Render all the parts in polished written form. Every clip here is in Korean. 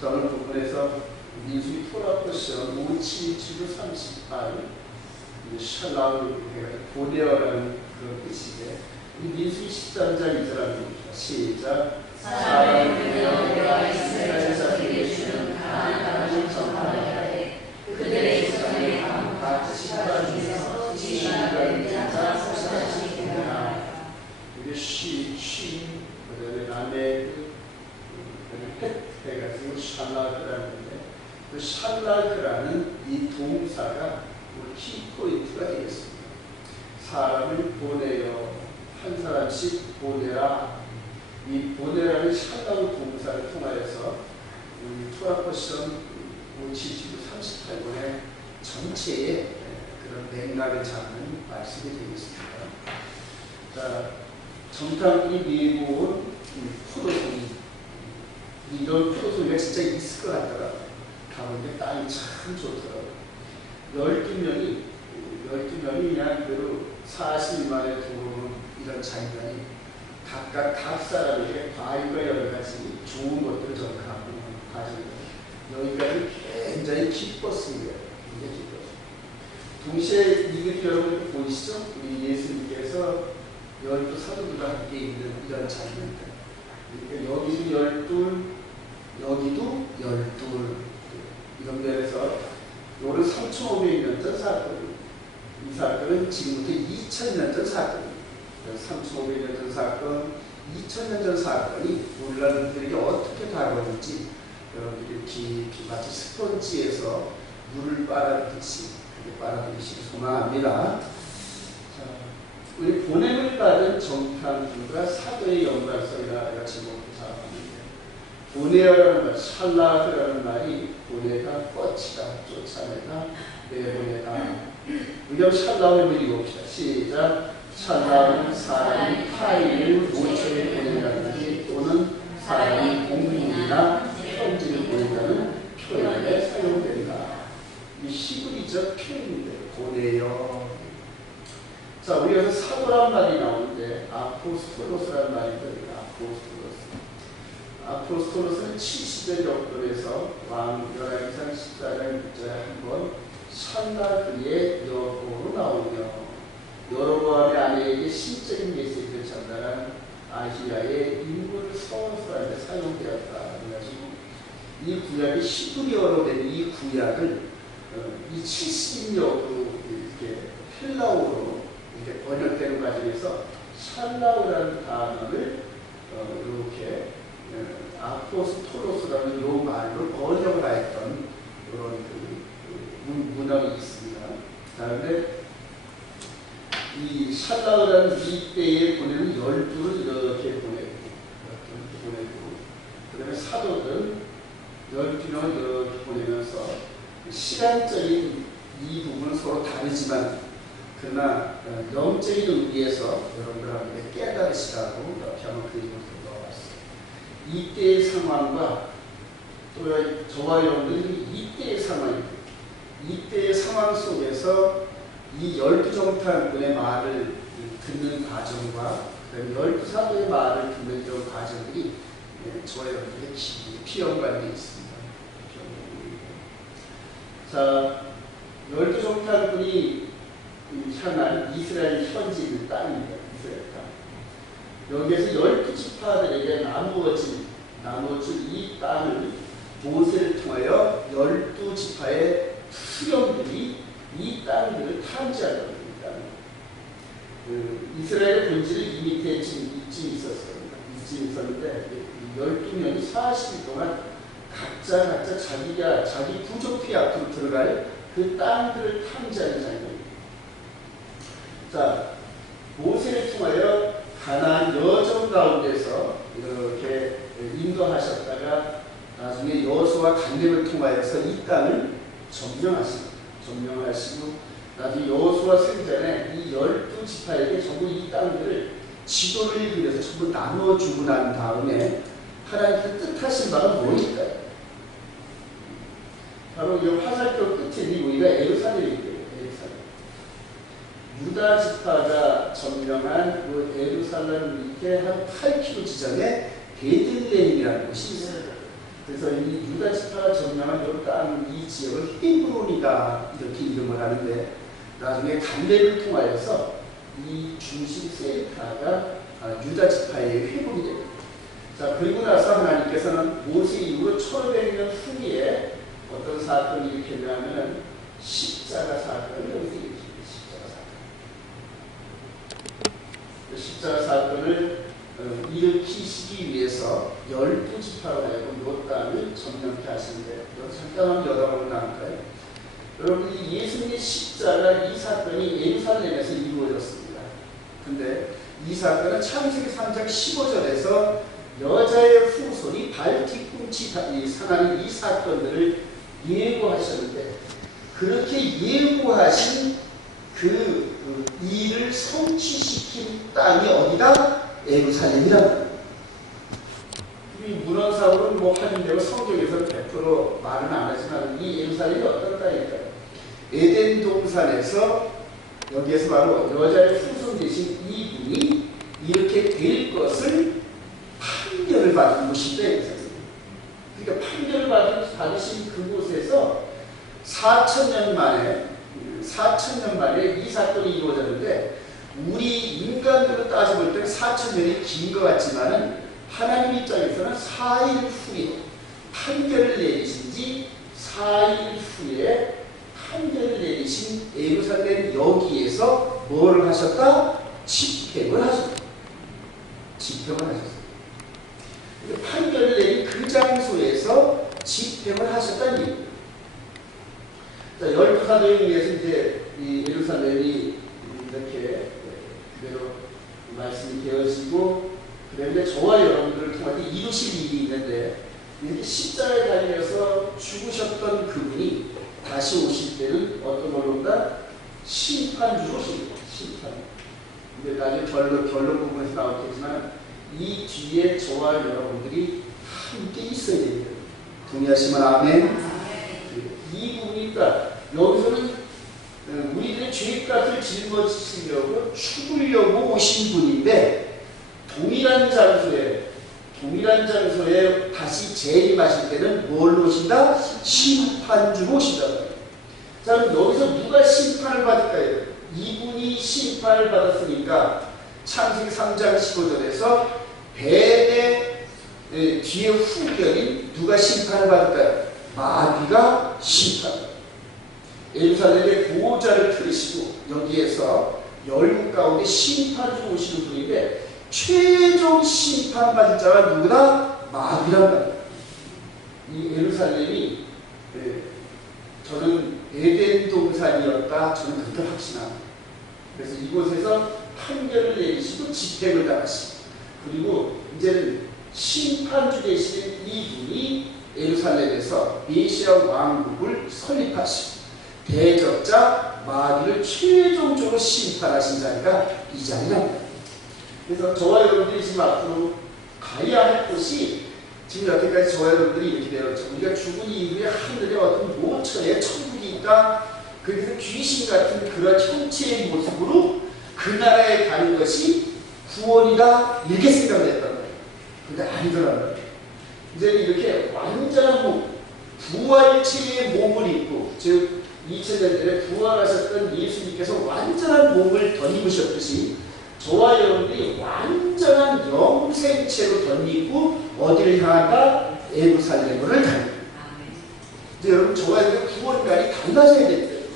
저는 부분에서 민수기 토라포션 5738 샬라우 보내어라는 그런 뜻인데 이 민수기 13장 이사람입니다. 시작. 사람을 보내어 이스라엘 자손에게 주는 가나안 땅을 전파하여 그들의 조상의 각 지파 중에서 지휘하는 자 속사하시니 되느라. 이게 그다음에 라메 해가지고 샬라그라는데 그 샬라그라는 이 동사가 우리 키포인트가 되겠습니다. 사람을 보내요. 한 사람씩 보내라. 이 보내라는 샬라그 동사를 통하여서 우리 토라포션 5738권의 전체의 그런 맥락을 잡는 말씀이 되겠습니다. 자, 정탐꾼이 미국은 포도송이 이런 포도송이가 진짜 있을 것 같더라고요. 가보니까 땅이 참 좋더라고요. 12명이 그냥 그 40만에 들어오는 이런 자기들이 각각 각 사람에게 과일과 여러 가지 좋은 것들을 전가하고 가지고 여기까지 굉장히 기뻤습니다. 굉장히 기뻤습니다. 동시에 이것도 여러분 보이시죠? 우리 예수님께서 12사도들과 함께 있는 이런 장면들. 그러니까 여기도 12, 여기도 12. 이런 면에서 요는 3,500년 전 사건입니다. 이 사건은 지금부터 2,000년 전 사건입니다. 3,500년 전 사건, 2,000년 전 사건이 오늘날들에게 어떻게 다가오는지 여러분들이 깊이 마치 스펀지에서 물을 빨아들이듯이 빨아들이시기 소망합니다. 자, 우리 보냄을 받은 정탐꾼과 사도의 연관성이라 제가 제목을 잡았는데 보내어라는 말, 샬라드라는 말이 보내다, 뻗치다, 쫓아내다, 내보내다. 우리 샬라를 한번 읽어봅시다. 시작. 샬라는 사람이 파일을 모처에 보낸다는 뜻 또는 사람이 공문이나 편지를 보낸다는 표현에 사용된다. 이 히브리적 표현인데 보내요. 자, 우리 여기서 사도란 말이 나오는데 아포스토로스라는 말이 들어요. 아포스토로스는 70의 정도에서 왕 열왕기상 14장 6절에 한번 샬라그의 여보로 나오며 여로보암의 아내에게 신적인 메시지를 전달한 아히야의 인물 서술할 때 사용되었다. 그래가지고 이 구약이 히브리어로 된 이 구약을 이 70년으로 이렇게 헬라어로 이렇게 번역되는 과정에서 샬라우라는 단어를 이렇게 아포스토로스라는 요 말로 번역을 하였던 그런 문헌이 있습니다. 다음에 이 샬라우라는 이때에 보내는 12를 이렇게 보내고 그 다음에 사도들 12명을 이렇게 보내면서 시간적인 이 부분은 서로 다르지만 그러나 영적인 의미에서 여러분들한테 깨달으시라고 이렇게 한번 그림을 넣어봤어요. 이때의 상황과 또 저와 여러분들이 이때의 상황입니다. 이때의 상황 속에서 이 12정탐꾼의 말을 듣는 과정과 그다음에 12사도의 말을 듣는 이런 과정들이 저와 여러분들의 피연관계에 있습니다. 자, 12정탐꾼이 향한 이스라엘 현지인 땅입니다. 이스라엘 땅. 여기에서 12지파들에게 나누어진 이 땅을 모세를 통하여 12지파의 수령들이 이 땅들을 탐지하려 합니다. 이스라엘의 본질은 이 밑에 이쯤 있었는데 12명이 40일 동안 각자 자기 부족피 앞으로 들어갈 그 땅들을 탐지하는 장면입니다. 자, 모세를 통하여 가나안 여정 가운데서 이렇게 인도하셨다가 나중에 여호수아 갈렙을 통하여서 이 땅을 점령하시고 나중에 여호수아 승전에 이 12지파에게 전부 이 땅들을 지도를 그려서 전부 나눠주고 난 다음에 하나님께서 뜻하신 바가 뭐일까요? 바로 이 화살표 끝에 우리가 예루살렘이에요. 유다 지파가 점령한 그 예루살렘 밑에 한 8km 지점에 베들레헴이라는 곳이 있어요. 그래서 이 유다 지파가 점령한 이 지역을 헤브론이다 이렇게 이름을 하는데, 나중에 갈렙을 통하여서 이 중심 셀타가 유다 지파의 회복이 됩니다. 자, 그리고 나서 하나님께서는 모세 이후로 1500년 후에 어떤 사건을 일으켰냐면 십자가 사건을 여기서 일으킵니다. 십자가 사건을 일으키시기 위해서 12지파로 하여금 이 땅을 점령케 하시는데, 잠깐만 여담으로 나올까요? 여러분, 이 예수님의 십자가 이 사건이 예루살렘에서 이루어졌습니다. 근데 이 사건은 창세기 3장 15절에서 여자의 후손이 발뒤꿈치 상하는 이 사건들을 예고하셨는데, 그렇게 예고하신 그 일을 성취시킨 땅이 어디다? 예루살렘이라고. 이 문헌상으로는 뭐 확인되고 성경에서는 100% 말은 안 하지만 이 예루살렘이 어떤 땅일까요? 에덴 동산에서, 여기에서 바로 여자의 후손 되신 이분이 이렇게 될 것을 판결을 받은 곳인데, 그러니까 판결을 받으신 그곳에서 4,000년 만에 이 사건이 이루어졌는데, 우리 인간으로 따져볼 때는 4,000년이 긴 것 같지만은 하나님 입장에서는 4일 후에 판결을 내리신 지 4일 후에 판결을 내리신 예루살렘 여기에서 뭐를 하셨다? 집행을 하셨다. 판결을 내린 그 장소에서 집행을 하셨다는 얘기입니다. 자, 12사도에 의해서 이제 이 예루살렘이 이렇게 그대로 말씀이 되어지고, 그다음에 저와 여러분들을 통해 이루실 일이 있는데, 이렇게 십자가에 달려서 죽으셨던 그분이 다시 오실 때는 어떤 걸로 온다? 심판주로 오십니다. 심판. 근데 나중에 결론 부분에서 나오겠지만 이 뒤에 저와 여러분들이 함께 있어야 됩니다. 동의하시면 아멘. 이 부분이니까 여기서는 우리들의 죄값을 짊어지시려고 죽으려고 오신 분인데, 동일한 장소에 다시 재림하실 때는 뭘로 오신다? 심판주로 오신다. 자, 그럼 여기서 누가 심판을 받을까요? 이분이 심판을 받았으니까 창세기 3장 15절에서 뱀의 뒤에 후견인 누가 심판을 받을까요? 마귀가 심판. 예루살렘의 보호자를 들으시고 여기에서 열국 가운데 심판주로 오시는 분인데, 최종 심판받을 자가 누구다? 마귀란 말이에요. 이 예루살렘이 저는 에덴 동산이었다, 저는 그렇게 확신합니다. 그래서 이곳에서 판결을 내리시고 집행을 당하시고, 그리고 이제는 심판주 되시는 이분이 예루살렘에서 메시아 왕국을 설립하시고 대적자 마귀를 최종적으로 심판하신 자리가 이 자리랍니다. 그래서 저와 여러분들이 지금 앞으로 가야 할 곳이, 지금 여태까지 저와 여러분들이 이렇게 배웠죠. 우리가 죽은 이후에 하늘에 어떤 모처에 천국이 있다, 그래서 귀신 같은 그런 형체의 모습으로 그 나라에 가는 것이 구원이다, 이렇게 생각을 했단 말이에요. 근데 아니더라고요. 이제 이렇게 완전한 몸, 부활체의 몸을 입고, 즉 2000년 전에 부활하셨던 예수님께서 완전한 몸을 덧입으셨듯이 저와 여러분들이 완전한 영생체로 덧입고 어디를 향한다? 예루살렘을 향한다. 이제 여러분, 저와 여러분 구원관이 달라져야 됩니다.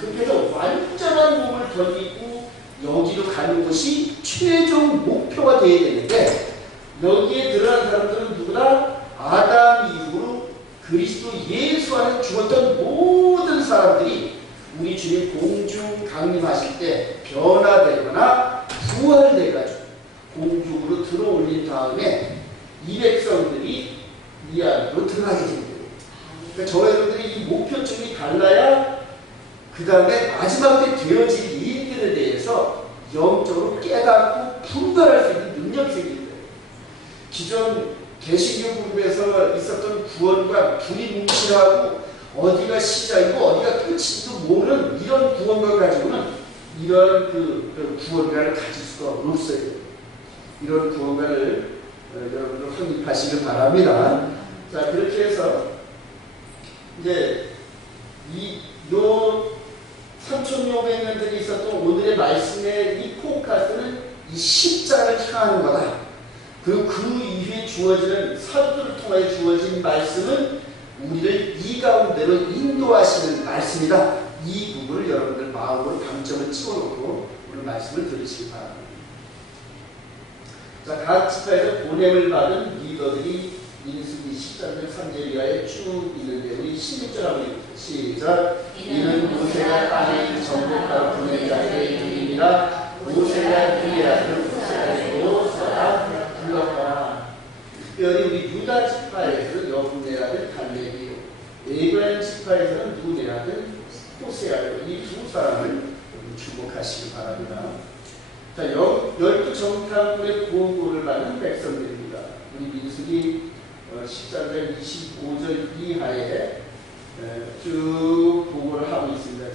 그렇게 해서 완전한 몸을 덧입고 여기로 가는 것이 최종 목표가 되어야 되는데, 여기에 들어간 사람들은 누구나 아담 이후로 그리스도 예수 안에 죽었던 모든 사람들이 우리 주님 공중 강림하실 때 변화되거나 부활돼가지고 공중으로 들어올린 다음에 이 백성들이 이 안으로 들어가게 됩니다. 그러니까 저와 여러분들이 이 목표점이 달라야 그 다음에 마지막 때 되어질 일들에 대해서 영적으로 깨닫고 분별할 수 있는 능력이 생깁니다. 기존 개신교 그룹에서 있었던 구원과 두리뭉실하고 어디가 시작이고 어디가 끝인지도 모르는 이런 구원관을 가지고는 이런 그 구원관을 가질 수가 없어요. 이런 구원관을 여러분들 확립하시길 바랍니다. 자, 그렇게 해서 이제 요 3,500년들이 있었던 오늘의 말씀의 이 포커스는 이 십자가를 향하는 거다. 그리고 그 이후에 주어지는 사도들을 통하여 주어진 말씀은 우리를 이 가운데로 인도하시는 말씀이다. 이 부분을 여러분들 마음으로 방점을 찍어놓고 오늘 말씀을 들으시기 바랍니다. 자, 각 지파에서 보냄을 받은 리더들이 민수기 10장 3절 이하에 쭉 있는데 우리 16절 한번 읽어보세요. 시작. 이는 모세가 땅에 정복하러 보낸 자들의 이름이라. 모세가 그의 아들 모세라고 써라 불렀더라. 특별히 우리 유다 지파에서는 여분의 아들 갈렙이요, 에브라임 지파에서는 누구의 아들 호세아요. 이 두 사람을 주목하시기 바랍니다. 자, 12정탐꾼의 보고를 받는 백성들입니다. 우리 민수기 10장 25절 이하에 쭉 보고를 하고 있습니다.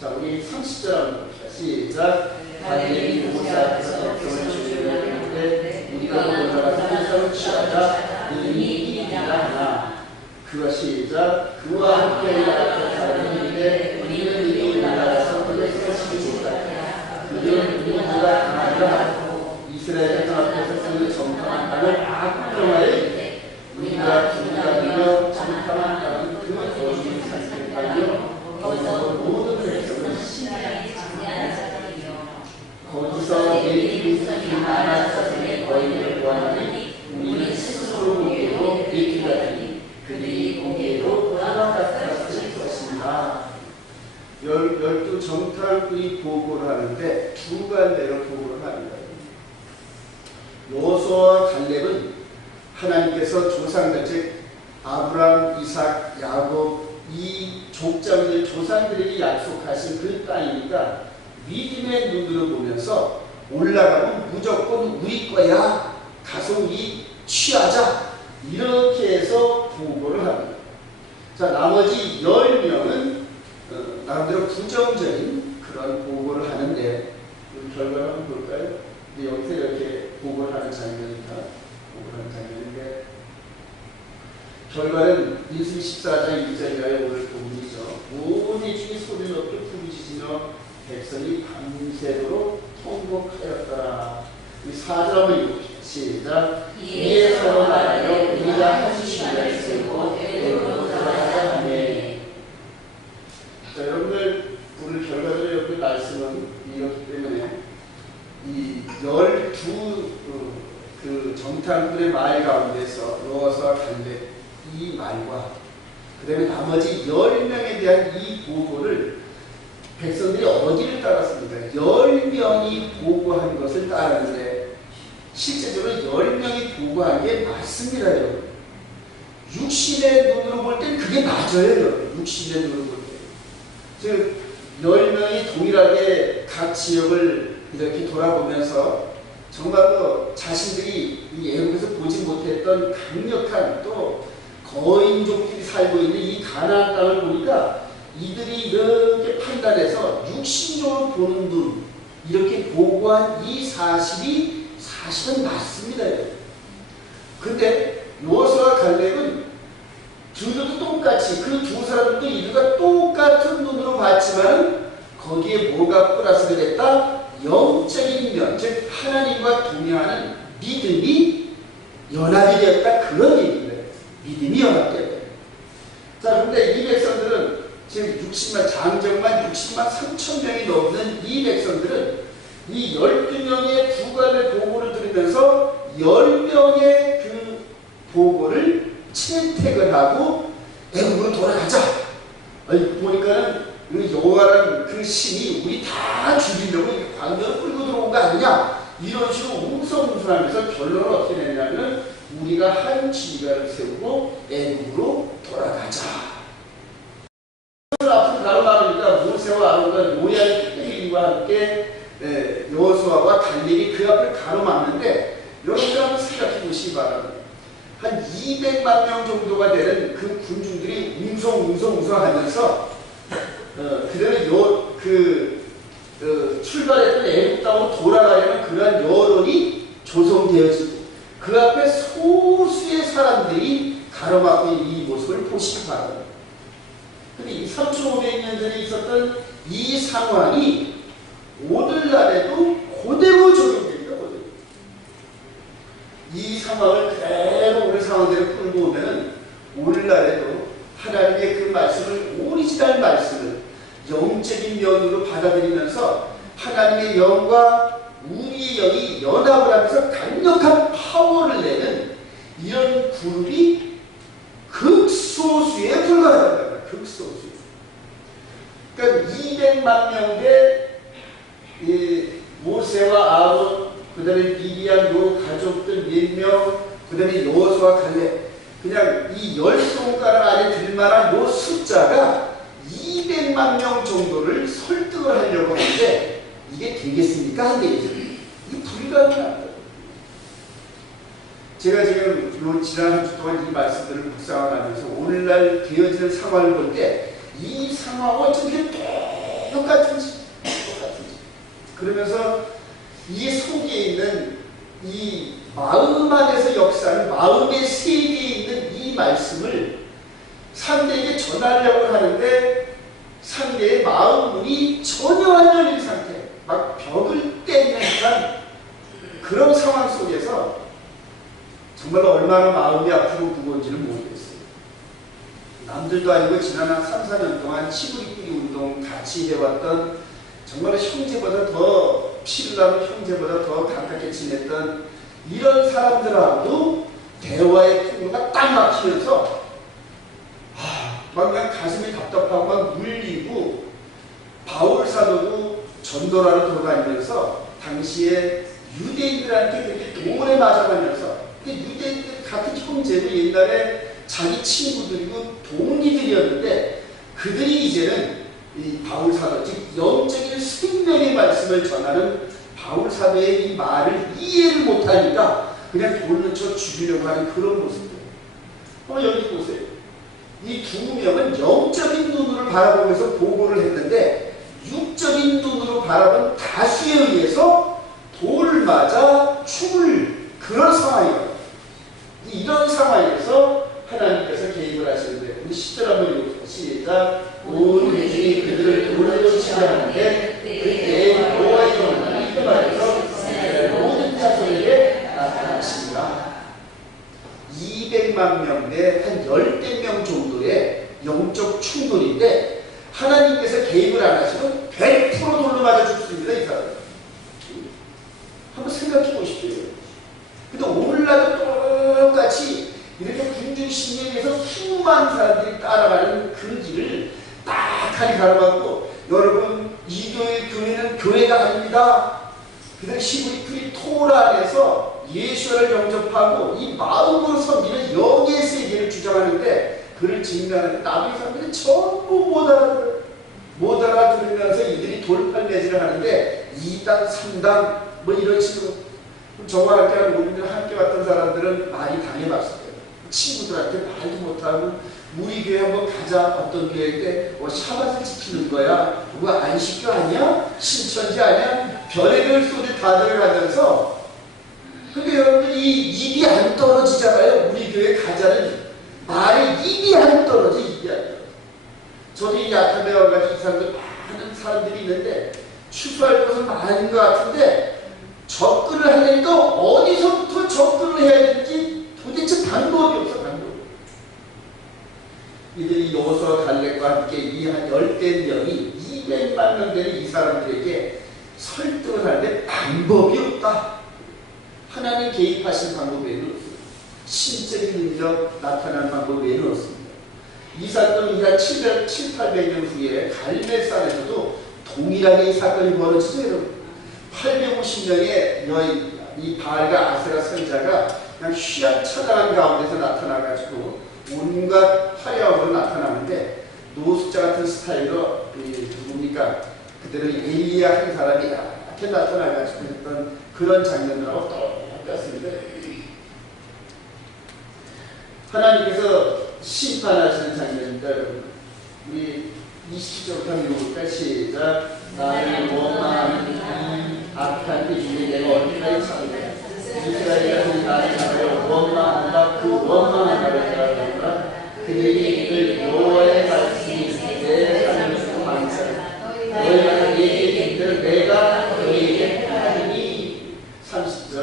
자, 우리 30절 한번 봅시다. 시작. 갈렙이 모세 앞에서 백성을 주려는데 우리가 올라가서 백성을 취하자 능히 이기라 하나. 그와 시작. 그와 함께 나아가 갈렙인데 우리는 능히 올라가서 그 백성을 치우자. 그들은 누구보다 강하리라 하고 이스라엘 앞에서 그 정탐한 땅을 악평하여 우리가 기다리며 정탐한 땅은 그 거짓 산책하며 거기서 모든 백성을 신나게 장대하는 자들이요 거기서 내리는 비난한 자들의 거인을 보았더니 우리는 스스로 보기에도 내기하더니 그들이 보기에도 보아와 같았을 것입니다. 12정탐꾼이 보고를 하는데 두 갈래로 보고를 합니다. 여호수아와 갈렙은 하나님께서 조상들 즉 아브라함, 이삭, 야곱 이 족장들 조상들에게 약속하신 그 땅이니까 믿음의 눈으로 보면서 올라가면 무조건 우리 거야. 가서 우리 취하자. 이렇게 해서 보고를 합니다. 자, 나머지 10명은 나름대로 부정적인 그런 보고를 하는데 결과를 한번 볼까요? 근데 여기서 이렇게 보고를 하는 장면입니다. 보고를 하는 장면인데 결과는 민수기 14장 1절 이하의 오늘 본문이죠. 온 회중이 소리를 높여 부르짖으며 백성이 밤새도록 통곡하였더라. 우리 4절 한번 읽어봅시다. 시작. 이에 서로 말하여 우리가 한 시간을 세우고 애굽으로 들어가자 하매. 자, 여러분들 오늘 결과적으로 여러분들 말씀은 이렇기 때문에 이 12 그 정탐꾼의 말 가운데서 여호수아와 갈렙 이 말과 그 다음에 나머지 10명에 대한 이 보고를 백성들이 어디를 따랐습니까? 10명이 보고한 것을 따랐는데 실제적으로 10명이 보고한 게 맞습니다. 여러분. 육신의 눈으로 볼 땐 그게 맞아요. 여러분. 육신의 눈으로 볼 때. 즉 10명이 동일하게 각 지역을 이렇게 돌아보면서 정말로 자신들이 이 애국에서 보지 못했던 강력한 또 거인족들이 살고 있는 이 가나안 땅을 보니까 이들이 이렇게 판단해서 육신적으로 보는 눈 이렇게 보고한 이 사실이 사실은 맞습니다. 그런데 여호수아와 갈렙은 둘도 똑같이 그 두 사람들도 이들과 똑같은 눈으로 봤지만 거기에 뭐가 플러스가 됐다? 영적인 면, 즉 하나님과 동행하는 믿음이 연합이 되었다. 그런 얘기입니다. 믿음이 연합되었다. 자, 그런데 이 백성들은 지금 60만, 장정만 60만 3천 명이 넘는 이 백성들은 이 12명의 두 갈래 보고를 들으면서 10명의 그 보고를 채택을 하고 애국으로 돌아가자. 아니, 보니까는 그 여호와라는 그 신이 우리 다 죽이려고 광야로 끌고 들어온 거 아니냐. 이런 식으로 웅성웅성하면서 결론을 어떻게 냈냐면 우리가 한 지휘관을 세우고 애국으로 돌아가자. 앞으로 가로막으니까 모세와 아론과 노야의 떼기와 함께 여호수아와 갈렙이 그 앞을 가로막는데 여러분들 한번 생각해 보시기 바랍니다. 한 200만 명 정도가 되는 그 군중들이 웅성웅성하면서 그다음에 출발했던 애국 땅으로 돌아가려면 그러한 여론이 조성되어지고 그 앞에 소수의 사람들이 가로막고 이 모습을 보시기 바랍니다. 근데 이 3,500년 전에 있었던 이 상황이 오늘날에도 그대로 적용됩니다. 그대로. 이 상황을 그대로 오늘 상황대로 끌고 오면은 오늘날에도 하나님의 그 말씀을, 오리지널 말씀을 영적인 면으로 받아들이면서 하나님의 영과 우리의 영이 연합을 하면서 강력한 파워를 내는 이런 그룹이 극소수에 불과하다는 겁니다. 극소수. 그러니까 200만 명대 모세와 아론, 그 다음에 미디안 요 가족들 몇 명, 그 다음에 여호수아 갈렙, 그냥 이 10손가락 안에 들만한 요 숫자가 200만 명 정도를 설득을 하려고 하는데 이게 되겠습니까? 안 되겠죠? 이게 불가능합니다. 제가 지금 요 지난 한 주 동안 이 말씀들을 묵상하면서 오늘날 되어지는 상황을 볼 때 이 상황은 어떻게 똑같은지 그러면서 이 속에 있는 이 마음 안에서 역사하는 마음의 세계에 있는 이 말씀을 상대에게 전하려고 하는데 상대의 마음 문이 전혀 안 열린 상태, 막 벽을 떼는 듯한 그런 상황 속에서 정말 얼마나 마음이 아프고 무거운지를 모르겠어요. 남들도 아니고 지난 한 3, 4년 동안 치부리끼리 운동 같이 해왔던 정말 형제보다 더 피를 나는 형제보다 더 가깝게 지냈던 이런 사람들하고도 대화의 통로가 딱 막히면서 막 그냥 가슴이 답답하고 막 물리고 바울 사도도 전도라로 돌아다니면서 당시에 유대인들한테 그렇게 돌에 맞아가면서 유대인들 같은 형제도 옛날에 자기 친구들이고 동기들이었는데 그들이 이제는 이 바울 사도, 즉 영적인 생명의 말씀을 전하는 바울 사도의 이 말을 이해를 못하니까 그냥 돌로 쳐 죽이려고 하는 그런 모습들. 여기 보세요. 이 두 명은 영적인 눈으로 바라보면서 보고를 했는데 육적인 눈으로 바라본 다수에 의해서 돌을 맞아 죽을 그런 상황이에요. 이런 상황에서 하나님께서 개입을 하시는데 우리 10절 한번 읽어보세요. 시작. 온 회중이 그들을 돌로 치려 하는데 그때 여호와의 영이 이 말에서 모든 자손에게 나타나십니다. 200만 명 대 한 10대 명 정도의 영적 충돌인데 하나님께서 개입을 안 하시면 100% 돌로 맞아 죽습니다. 이 사람. 한번 생각해 보십시오. 근데 오늘날도 똑같이 이렇게 군중신령에서 수많은 사람들이 따라가는 그 길을 딱하니 가로막고 여러분 이 교회는 교회가 아닙니다. 그들 히브리 토라 안에서 예수를 영접하고 이 마음으로 섬기는 영의 세계를 주장하는데 그를 증명하는 나머지 사람들이 전부 못 알아들으면서 이들이 돌팔매질을 하는데 2당 3당 뭐 이런 식으로 저와 함께하는 우리들 함께 왔던 사람들은 많이 당해봤을 거예요. 친구들한테 말도 못하고 우리 교회 한번 가자. 어떤 교회인데 샤밧을 지키는 거야. 그거 안식교 아니야? 신천지 아니야? 별의별 소리 다 들어가면서 그러니까 여러분 이 입이 안 떨어지잖아요. 우리 교회 가자는 말에 입이 안 떨어져. 입이 안 떨어져. 저도 이 약한 배와 같은 사람들 많은 사람들이 있는데 취소할 것은 많은 것 같은데 접근을 하려니까 어디서부터 접근을 해야 될지 도대체 방법이 없어. 방법이. 이들이 여호수아 갈렙과 함께 이 한 10대 명이 200만 명 되는 이 사람들에게 설득을 하는데 방법이 없다. 하나님 개입하신 방법 외에는 없습니다. 신적인 능력 나타나는 방법 외에는 없습니다. 이 사건이 한 700~800년 후에 갈멜산에서도 동일하게 이 사건이 벌어지죠. 여러분. 850년에 이 바알과 아세라 선자가 그냥 휘황찬란한 가운데서 나타나가지고 온갖 화려함으로 나타나는데 노숙자 같은 스타일로 누굽니까? 그때는 엘리야 한 사람이 이렇게 나타나가지고 했던 그런 장면들하고 똑같습니다. 하나님께서 심판하시는 장면입니다. 우리 20절부터 한번 읽어볼까요? 시작. 나를 원망하는 악한 그 중에 내가 어디까지 참으랴. 이스라엘은 나의 자녀를 원망한다. 그 원망한 나를 따라가니까 그들이 이를 여호와의 말씀이 내 하나님을 만사라. 너희가 내게 듣기를 내가 너희에게 하나님이 30절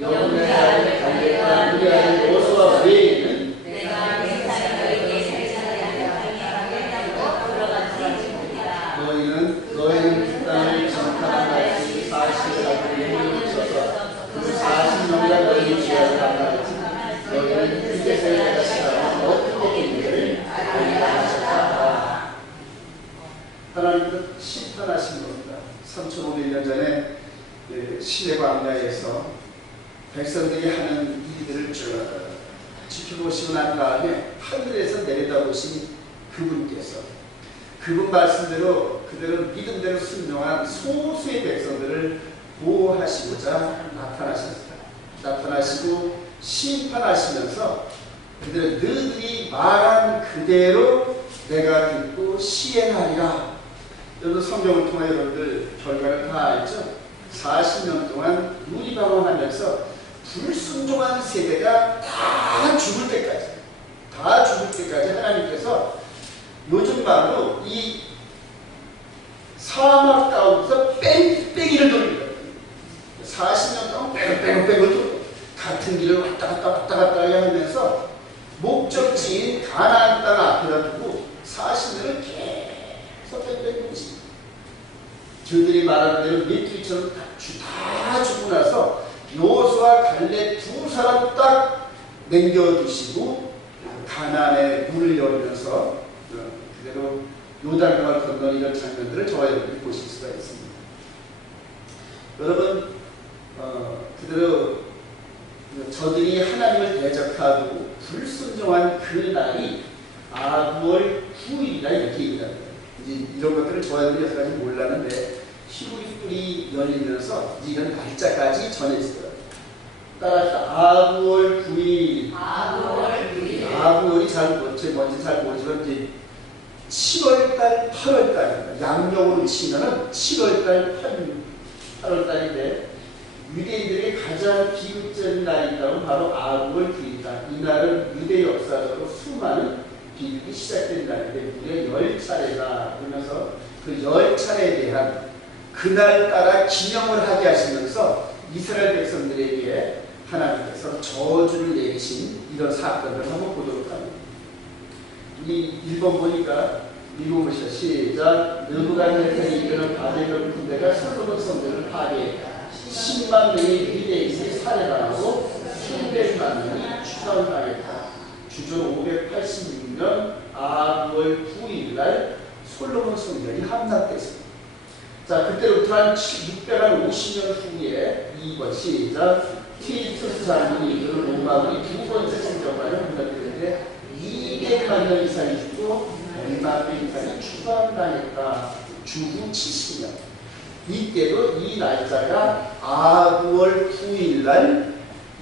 여호와의 아들 갈렙과 그의 아들 여호수아 외에는 내가 내 자녀에게 살자하게 하겠다고 들어가지 못하라. 너희는 그 땅을 정탐한 날씨 40을 눈을 쳐서 그 40년간 너희 지하를 감당했지. 너희는 그때서 내가 시작하면 어떻게 있는지를 알리라 하셨다. 하나님께서 심판하신 겁니다. 3500년 전에 시내 광야에서 백성들이 하는 일들을 쭉 지켜보시고 난 다음에 하늘에서 내려다보신 그분께서 그분 말씀대로 그대로 믿음대로 순종한 소수의 백성들을 보호하시고자 나타나시고 심판하시면서 그들은 너희들이 말한 그대로 내가 듣고 시행하리라. 여러분 성경을 통해 여러분들 결과를 다 알죠? 40년 동안 누리방황하면서 불순종한 세대가 다 죽을 때까지 하나님께서 요즘 말로 이 사막 가운데서 뺑뺑이를 돌립니다. 40년 동안 뺑뺑뺑을 돌고 같은 길을 왔다 갔다 하면서 목적지인 가나안 땅 앞에다 두고 40년을 계속 뺑뺑이 돌습니다. 저들이 말하는 대로 메뚜기처럼 다 죽고 나서 여호수아 갈렙 두 사람 딱 남겨두시고 가나안에 문을 열면서 그대로 요단강을 건너는 이런 장면들을 저와 여러분이 보실 수가 있습니다. 여러분 그대로 저들이 하나님을 대적하고 불순종한 그 날이 아부월 9일이라 이렇게 얘기합니다. 이제 이런 것들을 저와 여러분이 여태까지 몰랐는데 히브리 뿔이 열리면서 이런 날짜까지 전해지더라고요. 따라서 아부월 9일. 아부월이 뭔지 잘 모르지만 이제 7월달, 8월달입니다. 양력으로 치면은 7월달, 8월달인데 유대인들의 가장 비극적인 날이 있다면 바로 아부월 9일이다. 이 날은 유대 역사적으로 수많은 비극이 시작된 날인데 무려 10차례다. 그러면서 그 10차례에 대한 그날따라 기념을 하게 하시면서 이스라엘 백성들에게 하나님께서 저주를 내리신 이런 사건을 한번 보도록 합니다. 이 1번 보니까 읽어보시죠. 시작. 느부갓네살이 이끄는 바벨론 군대가 솔로몬 성전을 파괴했다. 10만 명의 유대인들이 살해당하고 수백만 명이 추방당했다. 주전 586년 아부월 9일날 솔로몬 성전이 함락됐습니다. 자, 그때부터 한 650년 후에 2번 시작. 티투스 장군이 이끄는 로마군이 두 번째 성전관을 무너뜨렸는데 200만 명 이상이 죽고 100만 명 이상이 추방당했다. 주후 70년. 이때도 이 날짜가 아부월 9일날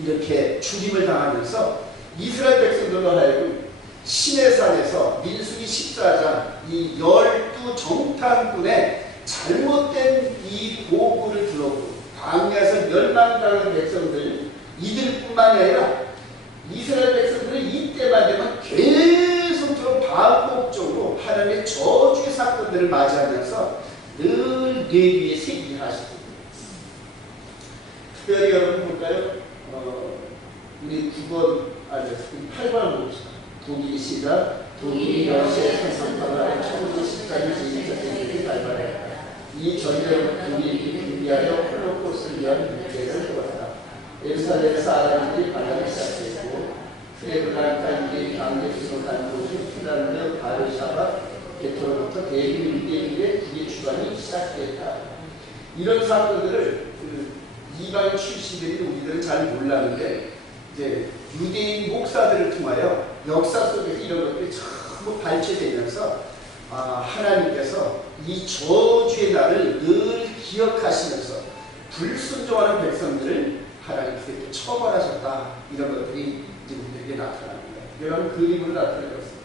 이렇게 죽임을 당하면서 이스라엘 백성들로 하여금 시내산에서 민수기 14장 이 12정탐꾼의 잘못된 이 보고를 들었고 광야에서 멸망당한 백성들 이들뿐만이 아니라 이스라엘 백성들은 이때만 되면 계속적으로 반복적으로 하나님의 저주의 사건들을 맞이하면서 늘 뇌위에 새기게 하시고 특별히 여러분 볼까요? 우리 9번 8번 봅시다. 독일이 시작. 독일이 러시아의 선선파가 1914년 제2차 발발했다. 이 전쟁은 독일이 준비하여 홀로코스트를 위한 문제를 해왔다. 예루살렘에서 아랍인들이 반란을 시작했고 트레블란카 유대인 강제 수송한 곳인 핀란드 바르샤바 게토로부터 대규모 유대인들의 국외 추방이 시작됐다. 이런 사건들을 이방 출신들이 우리들은 잘 몰랐는데 이제 유대인 목사들을 통하여 역사 속에서 이런 것들이 전부 발췌되면서 하나님께서 이 저주의 날을 늘 기억하시면서 불순종하는 백성들을 하나님께서 처벌하셨다. 이런 것들이 이제 우리에게 나타납니다. 이런 그림으로 나타내었습니다.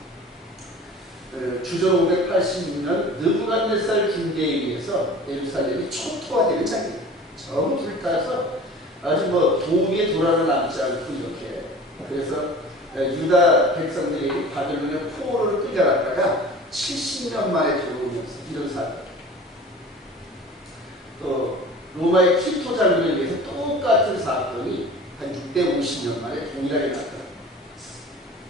주전 586년 느부갓네살 군대에 의해서 예루살렘이 초토화되는 장면. 전부 불타서 아주 뭐 도움에 돌아는 남지 않고 이렇게. 그래서 유다 백성들이 바벨론의 포로를 끌려갔다가 70년 만에 들어오면서 이런 사건. 또 로마의 티토 장군에 의해서 똑같은 사건이 한 650년 만에 동일하게 나타납니다.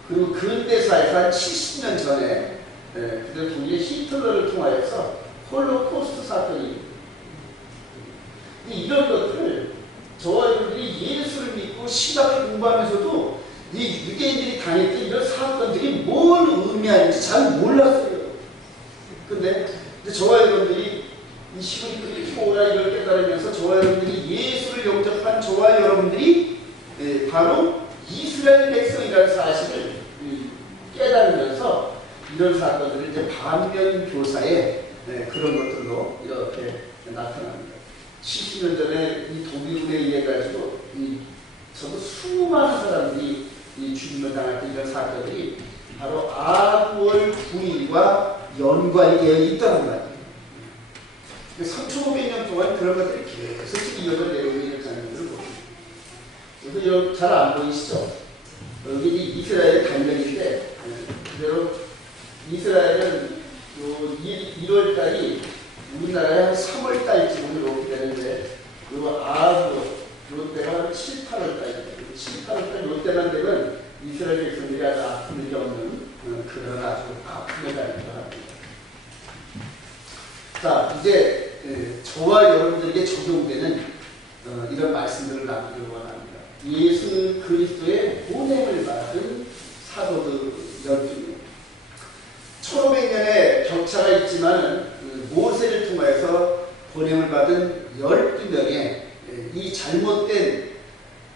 그리고 근대사에서 한 70년 전에 그들 독일의 히틀러를 통하여서 홀로코스트 사건이 이런 것들을 저와 여러분들이 예수를 믿고 신학을 공부하면서도 이 유대인들이 당했던 이런 사건들이 뭘 의미하는지 잘 몰랐어요. 근데 저와 여러분들이 이 시그니피케이션 토라 이걸 깨달으면서 저와 여러분들이 예수를 영접한 저와 여러분들이 바로 이스라엘 백성이라는 사실을 깨달으면서 이런 사건들을 이제 반면 교사의 그런 것들로 이렇게 나타납니다. 70년 전에 이 독일군에 의해 가지고 전부 수많은 사람들이 이 죽임을 당했던 이런 사건들이 바로 아구월 9일과 연관이 되어 있다는 말이에요. 3,500년 동안 그런 것들이 계속 이어져 내려오고 있는 장면들을 봅니다. 그래서 잘 안 보이시죠? 여기 이스라엘의 단면인데 그대로 이스라엘은 1월달이 우리나라의 한 3월달쯤으로 이렇게 되는데 그리고 요때가 한 7, 8월달이에요. 7, 8월달 요때만 되면 이스라엘 백성들이 아주 아픈 일이 없는 그런 아주 아픈 달이기도 합니다. 자, 이제 저와 여러분들에게 적용되는 이런 말씀들을 나누려고 합니다. 예수 그리스도의 보냄을 받은 사도들 12명. 1500년의 격차가 있지만 모세를 통하여서 보냄을 받은 12명의 이 잘못된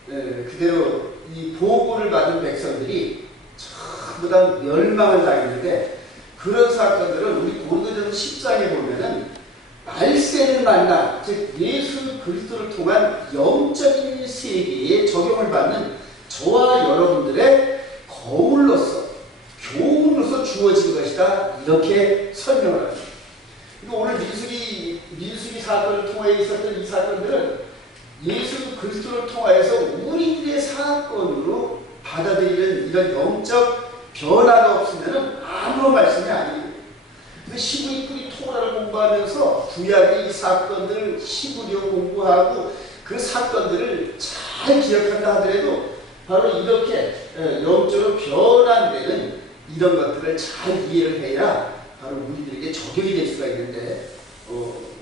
그대로 이 보고를 받은 백성들이 전부 다 멸망을 당했는데 그런 사건들은 우리 고린도전서 10장에 보면은 말세를 만나 즉 예수 그리스도를 통한 영적인 세계에 적용을 받는 저와 여러분들의 거울로서 교훈으로서 주어진 것이다 이렇게 설명을 합니다. 그리고 오늘 민수기 사건을 통해 있었던 이 사건들은 예수 그리스도를 통하여서 우리들의 사건으로 받아들이는 이런 영적 변화가 없으면 아무런 말씀이 아니에요. 시부이꾸리 토라를 공부하면서 구약의 이 사건들을 시부리어 공부하고 그 사건들을 잘 기억한다 하더라도 바로 이렇게 영적으로 변환되는 이런 것들을 잘 이해를 해야 바로 우리들에게 적용이 될 수가 있는데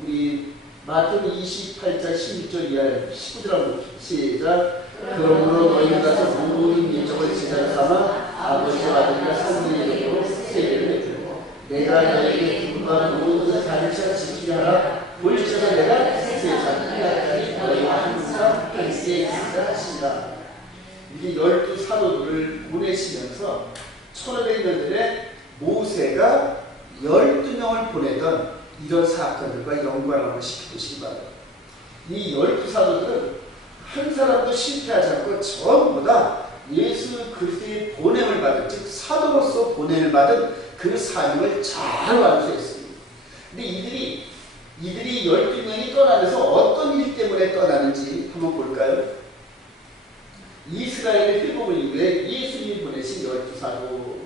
우리 마태복음 28장 16절 이하 19절하고 시작. 그러므로 너희는 가서 모든 민족을 제자로 삼아 아버지와 아들과 성령의 이름으로 세례를 내주고 내가 너희에게 분부한 모든 가르쳐 지키게 하라. 볼지어다 내가 세상 끝날까지 너희와 항상 함께 있으리라 하신다. 이게 12 사도들을 보내시면서 1500년 전에 모세가 12명을 보내던 이런 사건들과 연관을 시켜보시기 바랍니다. 이 12 사도들은 한 사람도 실패하지 않고 전부 다 예수 그리스도의 보냄을 받은 즉 사도로서 보냄을 받은 그 사명을 잘 완수했습니다. 근데 이들이 12명이 떠나면서 어떤 일 때문에 떠나는지 한번 볼까요? 이스라엘의 회복을 위해 예수님이 보내신 12 사도.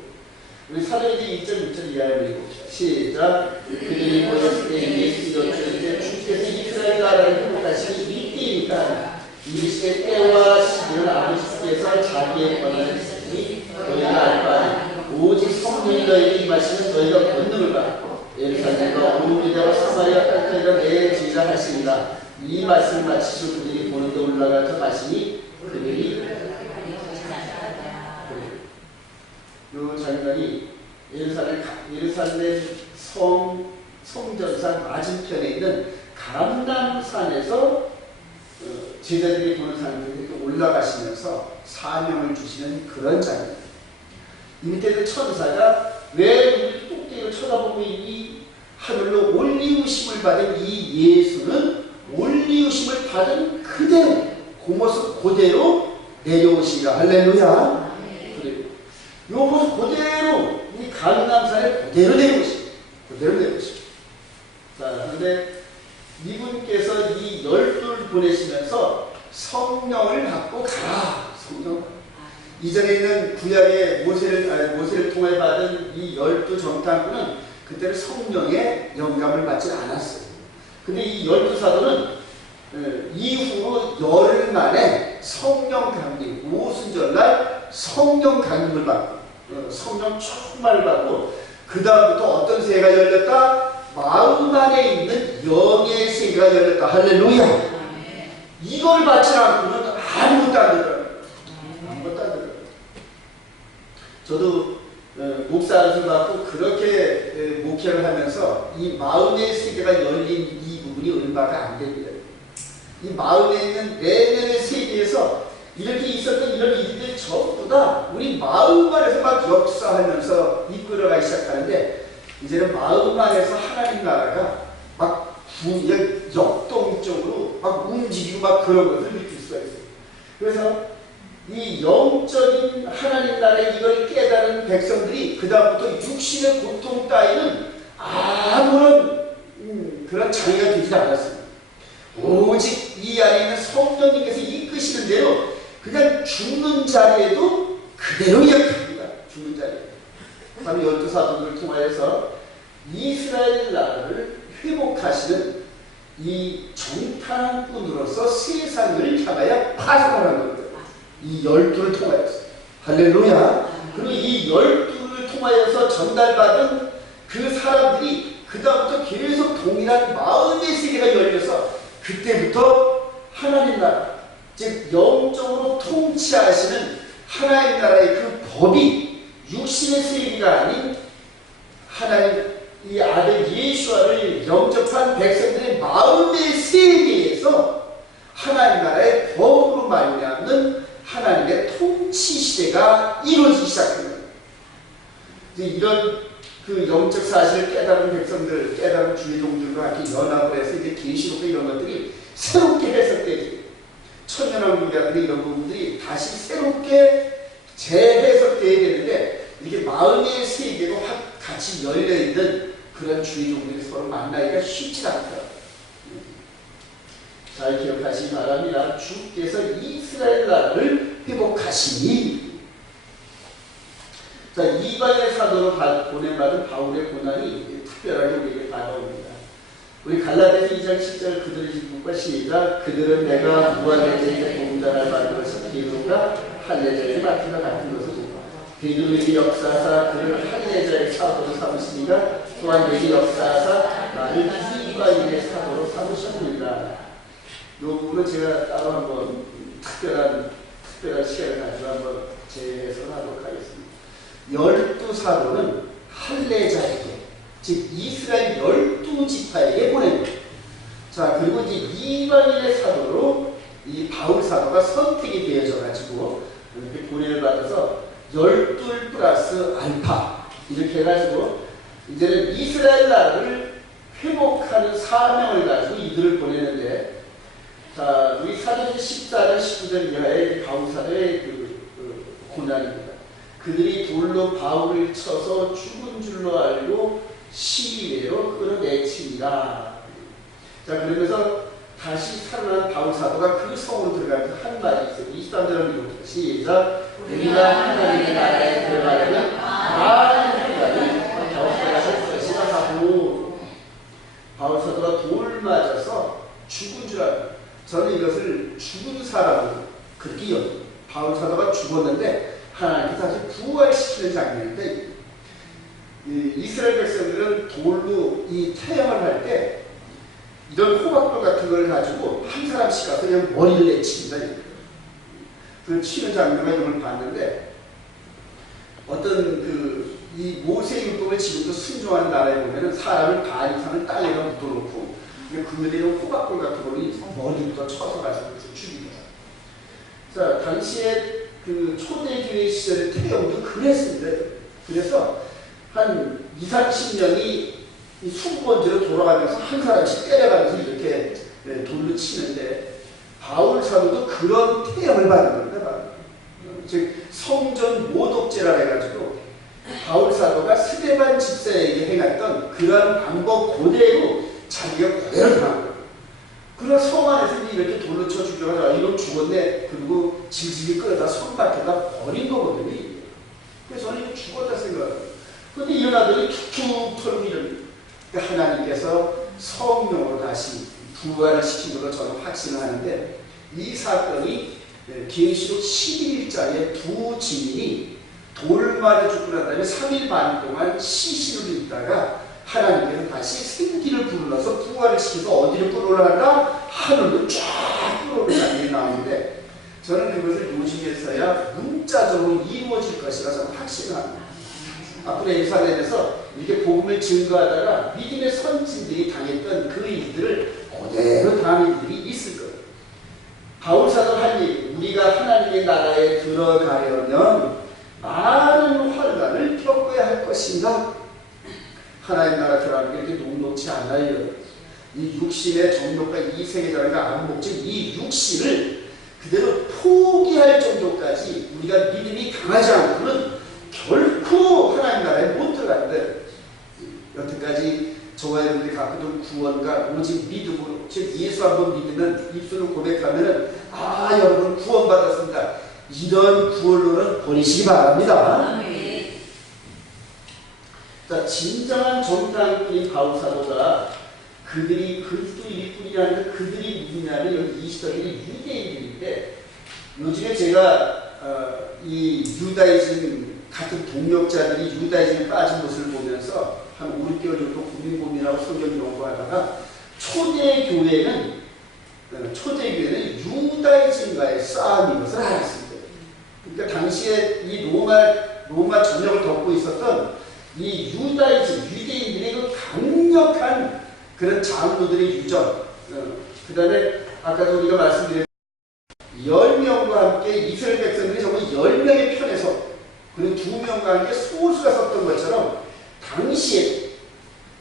우리 사도행전 2.6절 이하를 읽어봅시다. 시작. 그들이 모였을 때 예수 여쭈는데 주께서 이스라엘 나라를 회복하시니 이때이니까 이르시되 때와 시기는 아버지께서 자기의 권한을 쓰니 너희가 알 바 아니 오직 성령이 너희에게 임하시면 너희가 권능을 받고 예루살렘과 온 유대와 사마리아 끝까지 내 제자 하시니라. 이 말씀을 마치시고 그들이 보는 데 올라가서 마시니 그들이 요 장면이 예루살렘 성전산 맞은편에 있는 감람산에서 제자들이 보는 사람들이 올라가시면서 사명을 주시는 그런 장면. 이 밑에는 천사가 왜 우리 꼭대기를 쳐다보고 이 하늘로 올리우심을 받은 이 예수는 올리우심을 받은 그대로 그 모습 그대로 내려오시라. 할렐루야. 이 모습 그대로 이 감람산에 그대로 내려오십니다. 자, 그런데 이분께서 이 12를 보내시면서 성령을 받고 가라. 성령. 이전에 있는 구약의 모세를 통해 받은 이 12정탐꾼은 그때는 성령의 영감을 받지 않았어요. 근데 이 12사도는 이후로 열흘 만에 성령 강림, 오순절날 성령 강림을 받고 성령 충만을 받고 그 다음부터 어떤 세계가 열렸다? 마음 안에 있는 영의 세계가 열렸다. 할렐루야. 이걸 받지 않고는 아무것도 안 되더라고요. 아무것도 안 되더라고요. 저도 목사 안수 받고 그렇게 목회를 하면서 이 마음의 세계가 열린 이 부분이 얼마가 안 됩니다. 이 마음에 있는 내면의 세계에서 이렇게 있었던 이런 일들이 전부 다 우리 마음 안에서 막 역사하면서 이끌어가기 시작하는데 이제는 마음 안에서 하나님 나라가 막 역동적으로 막 움직이고 막 그런 것을 느낄 수가 있어요. 그래서 이 영적인 하나님 나라의 이걸 깨달은 백성들이 그 다음부터 육신의 고통 따위는 아무런 그런 장애가 되지 않았습니다. 오직 이 안에 있는 성령님께서 이끄시는 대로 그냥 죽는 자리에도 그대로 역합니다. 죽는 자리에. 바로 12사도들을 통하여서 이스라엘 나라를 회복하시는 이 정탐꾼으로서 세상을 향하여 파송하는 겁니다. 이 12를 통하여서. 할렐루야. 그리고 이 12를 통하여서 전달받은 그 사람들이 그 다음부터 계속 동일한 마음의 세계가 열려서 그때부터 하나님 나라, 즉 영적으로 통치하시는 하나님 나라의 그 법이 육신의 세계가 아닌 하나님 이 아들 예수와를 영접한 백성들의 마음의 세계에서 하나님 나라의 법으로 말미암는 하나님의 통치 시대가 이루어지기 시작합니다. 이런 그 영적 사실을 깨달은 백성들, 깨달은 주의종들과 함께 연합을 해서 이제 계시록과 이런 것들이 새롭게 해석되지. 천연왕국 같은 이런 부분들이 다시 새롭게 재해석되어야 되는데 이게 마음의 세계로 같이 열려있는 그런 주의종들이 서로 만나기가 쉽지 않다. 잘 기억하시기 바랍니다. 주께서 이스라엘 나라를 회복하시니. 자, 이방의 사도로 보내받은 바울의 고난이 특별하게 우리에게 다가옵니다. 우리 갈라디아서 2장 10절 그들의 직분과 시작. 그들은 내가 무한대제에게 봉단을 만들어서 베드로가 할례자에게 맡은 것 같은 것을 베드로에게 역사하사 그를 할례자의 사도로 삼으시니가 또한 내게 역사하사 나를 이방인의 사도로 삼으셨느니라. 이 부분은 제가 따로 한번 특별한 시간을 가지고 한번 재해석하도록 하겠습니다. 12사도는 할례자에게, 즉 이스라엘 12지파에게 보냅니다. 자, 그리고 이제 이방인의 사도로 이 바울 사도가 선택이 되어져 가지고 이렇게 보냄을 받아서 12 플러스 알파 이렇게 해가지고 이제는 이스라엘 나라를 회복하는 사명을 가지고 이들을 보내는데, 자, 우리 사도행 14장 19절 이하의 바울 사도의 그 고난입니다. 그들이 돌로 바울을 쳐서 죽은 줄로 알고 시위대로 끌어내치니라. 자, 그러면서 다시 살아난 바울 사도가 그 성으로 들어가면서 한 말이 있어요. 23절을 읽어보세요. 시작. 우리가 하나님의 나라에 들어가려면 많은 시간을 겪어야 할 것이라 하고, 바울 사도가 돌 맞아서 죽은 줄 알고, 저는 이것을 죽은 사람으로 그렇게 여깁니다. 바울 사도가 죽었는데 하나님께서 다시 부활시키는 장면인데, 이스라엘 백성들은 돌로 이 태양을 할 때 이런 호박돌 같은 걸 가지고 한 사람씩 가서 그냥 머리를 내칩니다. 그 치는 장면을 이런 걸 봤는데, 어떤 이 모세의 율법을 지금도 순종하는 나라에 보면은 사람을 반 이상을 땅에다 묻어놓고 그 위에 있는 호박돌 같은 걸로 머리부터 쳐서 가지고 죽입니다. 자, 당시에 그 초대교회 시절의 태형도 그랬습니다. 그래서 한 20-30년이 이 순번제로 돌아가면서 한 사람씩 때려가면서 이렇게 돌로 치는데, 바울 사도도 그런 태형을 받는 겁니다. 즉 성전 모독죄라 해가지고 바울 사도가 스데반 집사에게 행했던 그러한 방법 그대로 자기가 그대로 당한 거예요. 그 그러나 성 안에서 이렇게 돌로 쳐 죽여가지고 이놈 죽었네. 그리고 질질 끌어다 성 밖에다 버린 거거든요. 그래서 저는 이거 죽었다 생각해요. 그런데 이런 아들이 툭툭 털고 이런. 그러니까 하나님께서 성령으로 다시 부활을 시킨 걸로 저는 확신을 하는데, 이 사건이 계시록 11장에 두 증인이 돌 맞아 죽고 난 다음에 3일 반 동안 시신으로 있다가 하나님께서 다시 생기를 불러서 부활을 시켜서 어디를 끌어올라가? 하늘로 쫙 끌어올라가는 게 나오는데, 저는 그것을 요즘에서야 문자적으로 이루어질 것이라 저는 확신합니다. 앞으로 예루살렘에서 이렇게 복음을 증거하다가 믿음의 선진들이 당했던 그 일들을 그대로 당한 일들이 있을 거예요. 바울사도 한 얘기, 우리가 하나님의 나라에 들어가려면 많은 환난을 겪어야 할 것인가? 하나님 나라 들어가는 게 이렇게 녹록지 않아요. 이 육신의 정욕과 이 세계적인 안목적 이 육신을 그대로 포기할 정도까지 우리가 믿음이 강하지 않고는 결코 하나님 나라에 못 들어가는데, 여태까지 저와 여러분들이 갖고 있는 구원과 오직 믿음으로, 즉 예수 한번 믿으면 입술로 고백하면은 아 여러분 구원받았습니다, 이런 구원론은 버리시기 바랍니다. 자, 진정한 정당꾼인 바울사도가 그들이 그리스도 일꾼이라는 그들이 누구냐면 여기 20절이 유대인들인데, 요즘에 제가 이 유다이즘 같은 동력자들이 유다이즘에 빠진 것을 보면서 한 5, 6개월 정도 고민하고 성경 연구하다가 초대교회는 유다이즘과의 싸움인 것을 알았습니다. 그러니까 당시에 이 로마 전역을 덮고 있었던 이 유다이즘, 유대인들의 그 강력한 그런 장로들의 유전, 그 다음에 아까도 우리가 말씀드린 10명과 함께 이스라엘 백성들이 정말 10명의 편에 서, 그리고 2명과 함께 소수가 섰던 것처럼 당시에,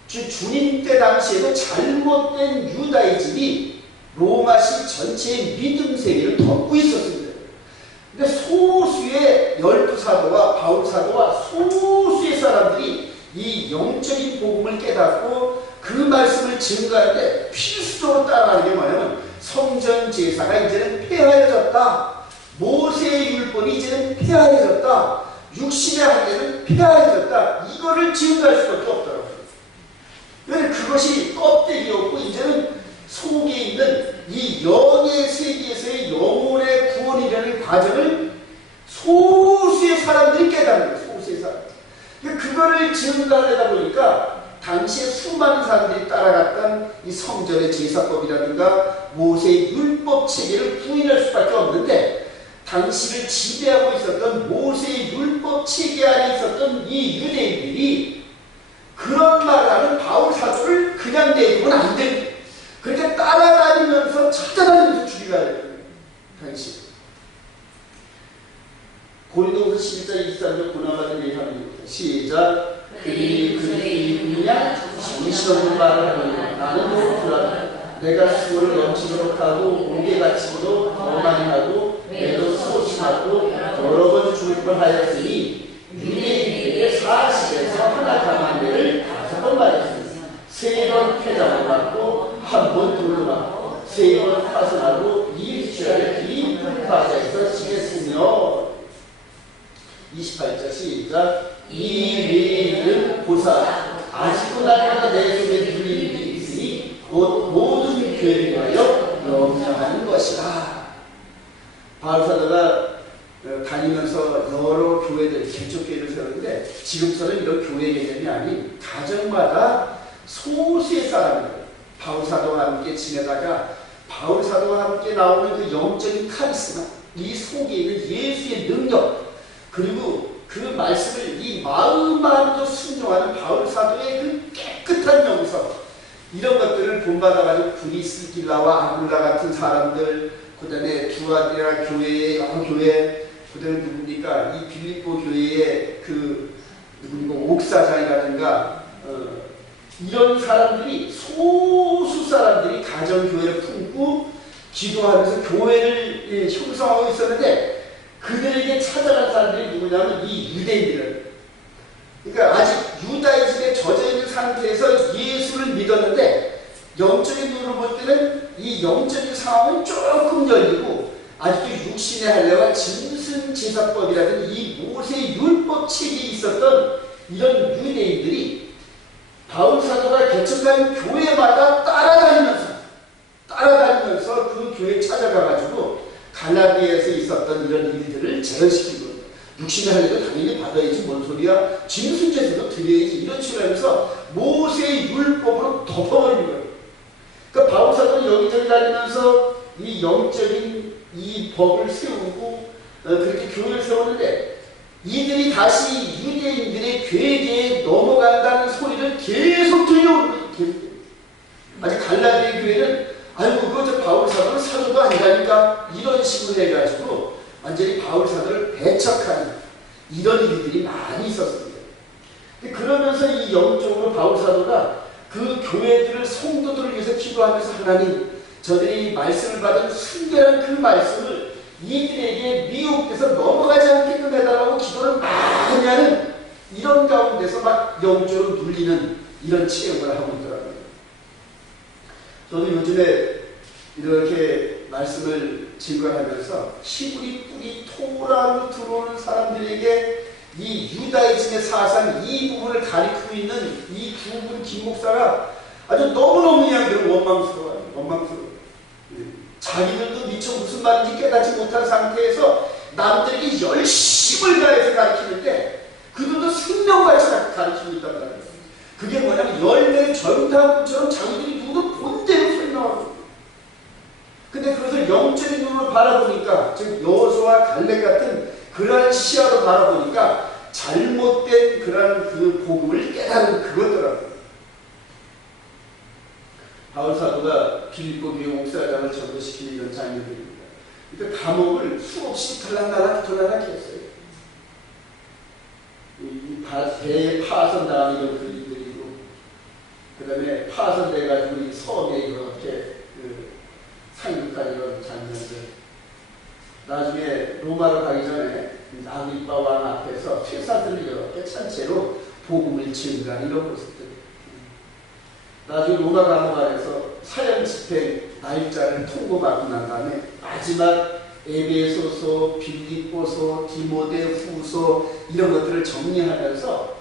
주님 때 당시에도 잘못된 유다이즘이 로마시 전체의 믿음 세계를 덮고 있었습니다. 근데 소수의 12사도와 바울사도와 소수의 사람들이 이 영적인 복음을 깨닫고 그 말씀을 증거하는데 필수적으로 따라가는 게 뭐냐면, 성전 제사가 이제는 폐하여졌다, 모세의 율법이 이제는 폐하여졌다, 육신의 한계는 폐하여졌다, 이거를 증거할 수밖에 없더라고요. 왜냐하면 그것이 껍데기였고 이제는 속에 있는 이 영의 세계에서의 영혼의 구원이라는 과정을 소수의 사람들이 깨닫는 거예요. 소수의 사람들. 그거를 증거하려다 보니까 당시에 수많은 사람들이 따라갔던 이 성전의 제사법이라든가 모세의 율법 체계를 부인할 수밖에 없는데, 당시를 지배하고 있었던 모세의 율법 체계 안에 있었던 이 유대인들이 그런 말을 하는 바울 사도를 그냥 내주면 안 됩니다. 그렇게 따라다니면서 찾아다니면서 죽이려 해요. 당시 고린도후서 11장 23절 고난받은 얘기합니다. 시작. 그들이 그리스도이냐 정신없는 말을 하느냐, 나는 모르라. 내가 수고를 넘치도록 하고 옥에 갇히고도 더 많이 하고 매도 소심하고 여러 번 죽을 뻔하였으니, 유대인에게 40에서 하나 당한 데를 5번 말했습니다. 3번 폐장을 받고 1번 돌로 맞고 3번 파손하고 20주일에 긴 바다에서 지냈으며. 28절 시작. 이 외에는 보사 아직도 날마다 내 속에 들리는 일이 있으니 곧 모든 교회를 위하여 염려하는 것이라. 바울사도가 다니면서 여러 교회들, 개척교회를 세웠는데, 지금처럼 이런 교회 개념이 아닌 가정마다 소수의 사람들, 바울사도와 함께 지내다가 바울사도와 함께 나오는 그 영적인 카리스마, 이 속에 있는 예수의 능력, 그리고 그 말씀을 이 마음만으로 순종하는 바울사도의 그 깨끗한 영성, 이런 것들을 본받아가지고 브리스길라와 아굴라 같은 사람들, 그 다음에 두아디라 교회의 여러 교회, 그 다음에 누굽니까? 이 빌립보 교회의 옥사장이라든가, 이런 사람들이, 소수 사람들이 가정교회를 품고 기도하면서 교회를 형성하고 있었는데, 그들에게 찾아간 사람들이 누구냐면 이 유대인들은, 그러니까 아직 유다이즘에 젖어있는 상태에서 예수를 믿었는데 영적인 눈으로 볼 때는 이 영적인 상황은 조금 열리고 아직도 육신의 할례와 짐승제사법이라든 이 모세의 율법 책이 있었던 이런 유대인들이 바울 사도가 개척한 교회마다 따라다니면서 그 교회에 찾아가가지고 갈라디아에서 있었던 이런 일들을 재현시킨 겁니다. 육신의 할례도 당연히 받아야지 뭔 소리야. 짐승제사도 드려야지. 이런 식으로 하면서 모세의 율법으로 덮어버리는 거예요. 그러니까 바울 사도는 여기저기 다니면서 이 영적인 이 법을 세우고 그렇게 교회를 세우는데 이들이 다시 유대인들의 괴계에 넘어간다는 소리를 계속 들려오는 거예요. 아직 갈라디아 교회는 아이고 그거 저 바울 사도는 사도도 아니라니까 이런 식으로 해가지고 완전히 바울 사도를 배척하는 이런 일들이 많이 있었습니다. 그러면서 이 영적으로 바울 사도가 그 교회들을 성도들을 위해서 기도하면서 하나님 저들이 말씀을 받은 순결한 그 말씀을 이들에게 미혹돼서 넘어가지 않게끔 해달라고 기도를 많이 하는 이런 가운데서 막 영적으로 눌리는 이런 체험을 하고 있더라고요. 저는 요즘에 이렇게 말씀을 증거하면서 시부리 뿌리 토라로 들어오는 사람들에게 이 유다이즘의 사상 이 부분을 가리키고 있는 이 두 분 김목사가 아주 너무너무 이야기를 원망스러워요. 자기들도 미처 무슨 말인지 깨닫지 못한 상태에서 남들에게 열심을 다해서 가르치는데 그들도 생명같이 가르치고 있단 말이에요. 그게 뭐냐면 열매의 전당처럼 자기들이 누구도 본대로 설명하고 근데 그것을 영적인 눈으로 바라보니까 즉 여호수아와 갈렙 같은 그러한 시야로 바라보니까 잘못된 그러한 그 복음을 깨달은 그것더라고요. 바울 사도가 빌립보 교회 옥사장을 전도시키는 이런 장면들입니다. 그러니까 감옥을 수없이 들락날락 했어요. 배에 파손당한 이런 그림들이고 그 다음에 파손돼가지고 이 섬에 이렇게 상륙한 이런 장면들. 나중에 로마로 가기 전에 아그리빠 왕 앞에서 퇴사들을 이렇게 전체로 복음을 증거한 이런 모습들. 나중에 로마 감옥 안에서 사형 집행 날짜를 통보받고 난 다음에 마지막 에베소서, 빌립보서, 디모데후서 이런 것들을 정리하면서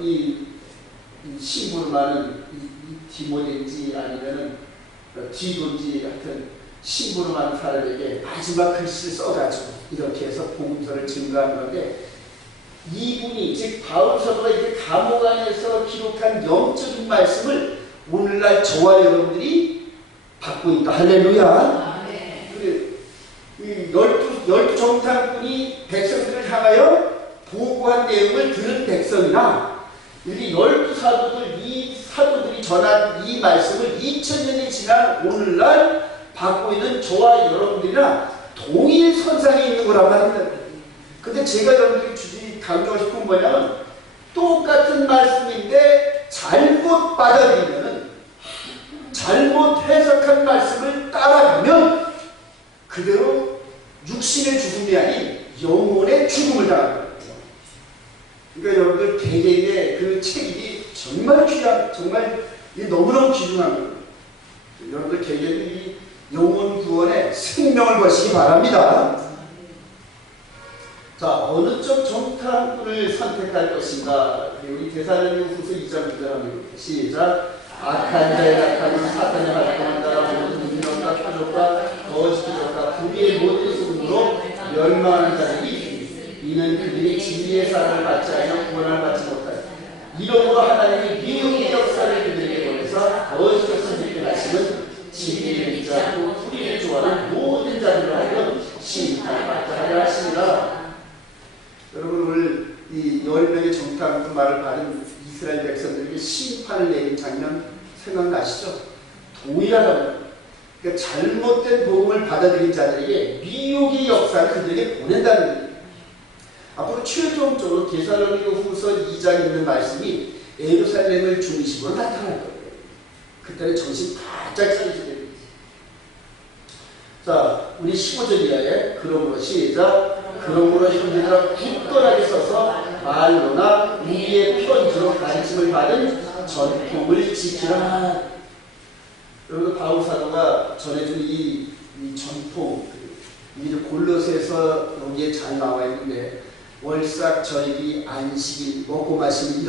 이 신부를 많은 이 디모데인지 아니면은 디도인지 하여튼 신부로 많은 사람에게 마지막 글씨를 써가지고 이렇게 해서 복음서를 증거한 건데 이분이 즉 바울 사도가 이렇게 감옥 안에서 기록한 영적인 말씀을 오늘날 저와 여러분들이 받고 있다. 할렐루야. 이 열두 정탐꾼이 백성들을 향하여 보고한 내용을 들은 백성이나 여기 열두 사도들 이 사도들이 전한 이 말씀을 2000년이 지난 오늘날 받고 있는 저와 여러분들이랑 동일 선상에 있는 거란 말입니다. 근데 제가 여러분들이 강조하고 싶은 건 뭐냐면 똑같은 말씀인데 잘못 받아들이면 잘못 해석한 말씀을 따라가면 그대로 육신의 죽음이 아닌 영혼의 죽음을 당하는 거예요. 그러니까 여러분들 개개인의 그 책임이 정말 귀한, 정말 너무너무 귀중한 거예요. 여러분들 개개인이 영혼 구원에 생명을 거시기 바랍니다. 자, 어느 쪽 정탐꾼을 선택할 것인가? 우리 데살로니가후서 2장 9절 합니다. 시작. 악한 자의 나타나는 사탄의 활동을 따라 모든 능력과 표적과 거짓 표적과 불의의 모든 소금으로 멸망하는 자들이 있으니 이는 그들이 진리의 사랑을 받지 않으며 구원을 받지 못하여 이러므로 하나님이 미혹의 역사를 그들에게 보내서 거짓 것을 하시는 진리를 믿지 않고 불의를 좋아하는 모든 자들을 하여 심판을 받게 하려 하시니라. 여러분 오늘 이 10명의 정탐꾼 말을 받은 이스라엘 백성들에게 심판을 내린 장면 생각나시죠? 동일하다고요. 그러니까 잘못된 복음을 받아들인 자들에게 미혹의 역사를 그들에게 보낸다는 거예요. 앞으로 최종적으로 데살로니가후서 2장에 있는 말씀이 예루살렘을 중심으로 나타날 거예요. 그때는 정신 바짝 차리게 됩니다. 자, 우리 15절 이하에 그러므로 시작. 그러므로 형제들아 굳건하게 서서 말로나 우리의 편지로 가르침을 받은 전통을 지키라. 여러분 바울 사도가 전해준 이 전통, 이 골로새에서 여기에 잘 나와 있는데 월삭, 절기, 안식일, 먹고 마시는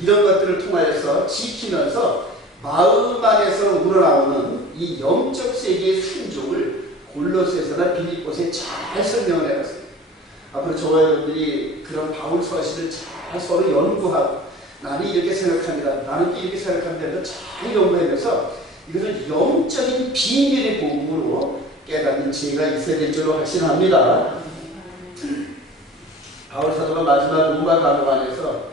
이런 것들을 통하여서 지키면서 마음 안에서 우러나오는 이 영적 세계의 순종을 골로새서나 빌립보서에 잘 설명을 해놨습니다. 앞으로 저와 여러분들이 그런 바울 서신을 잘 서로 연구하고 나는 이렇게 생각합니다. 나는 이렇게 생각합니다. 잘 연구하면서 이것을 영적인 비밀의 복음으로 깨닫는 지혜가 있어야 될 줄로 확신합니다. 바울 사도가 마지막 로마 감옥 안에서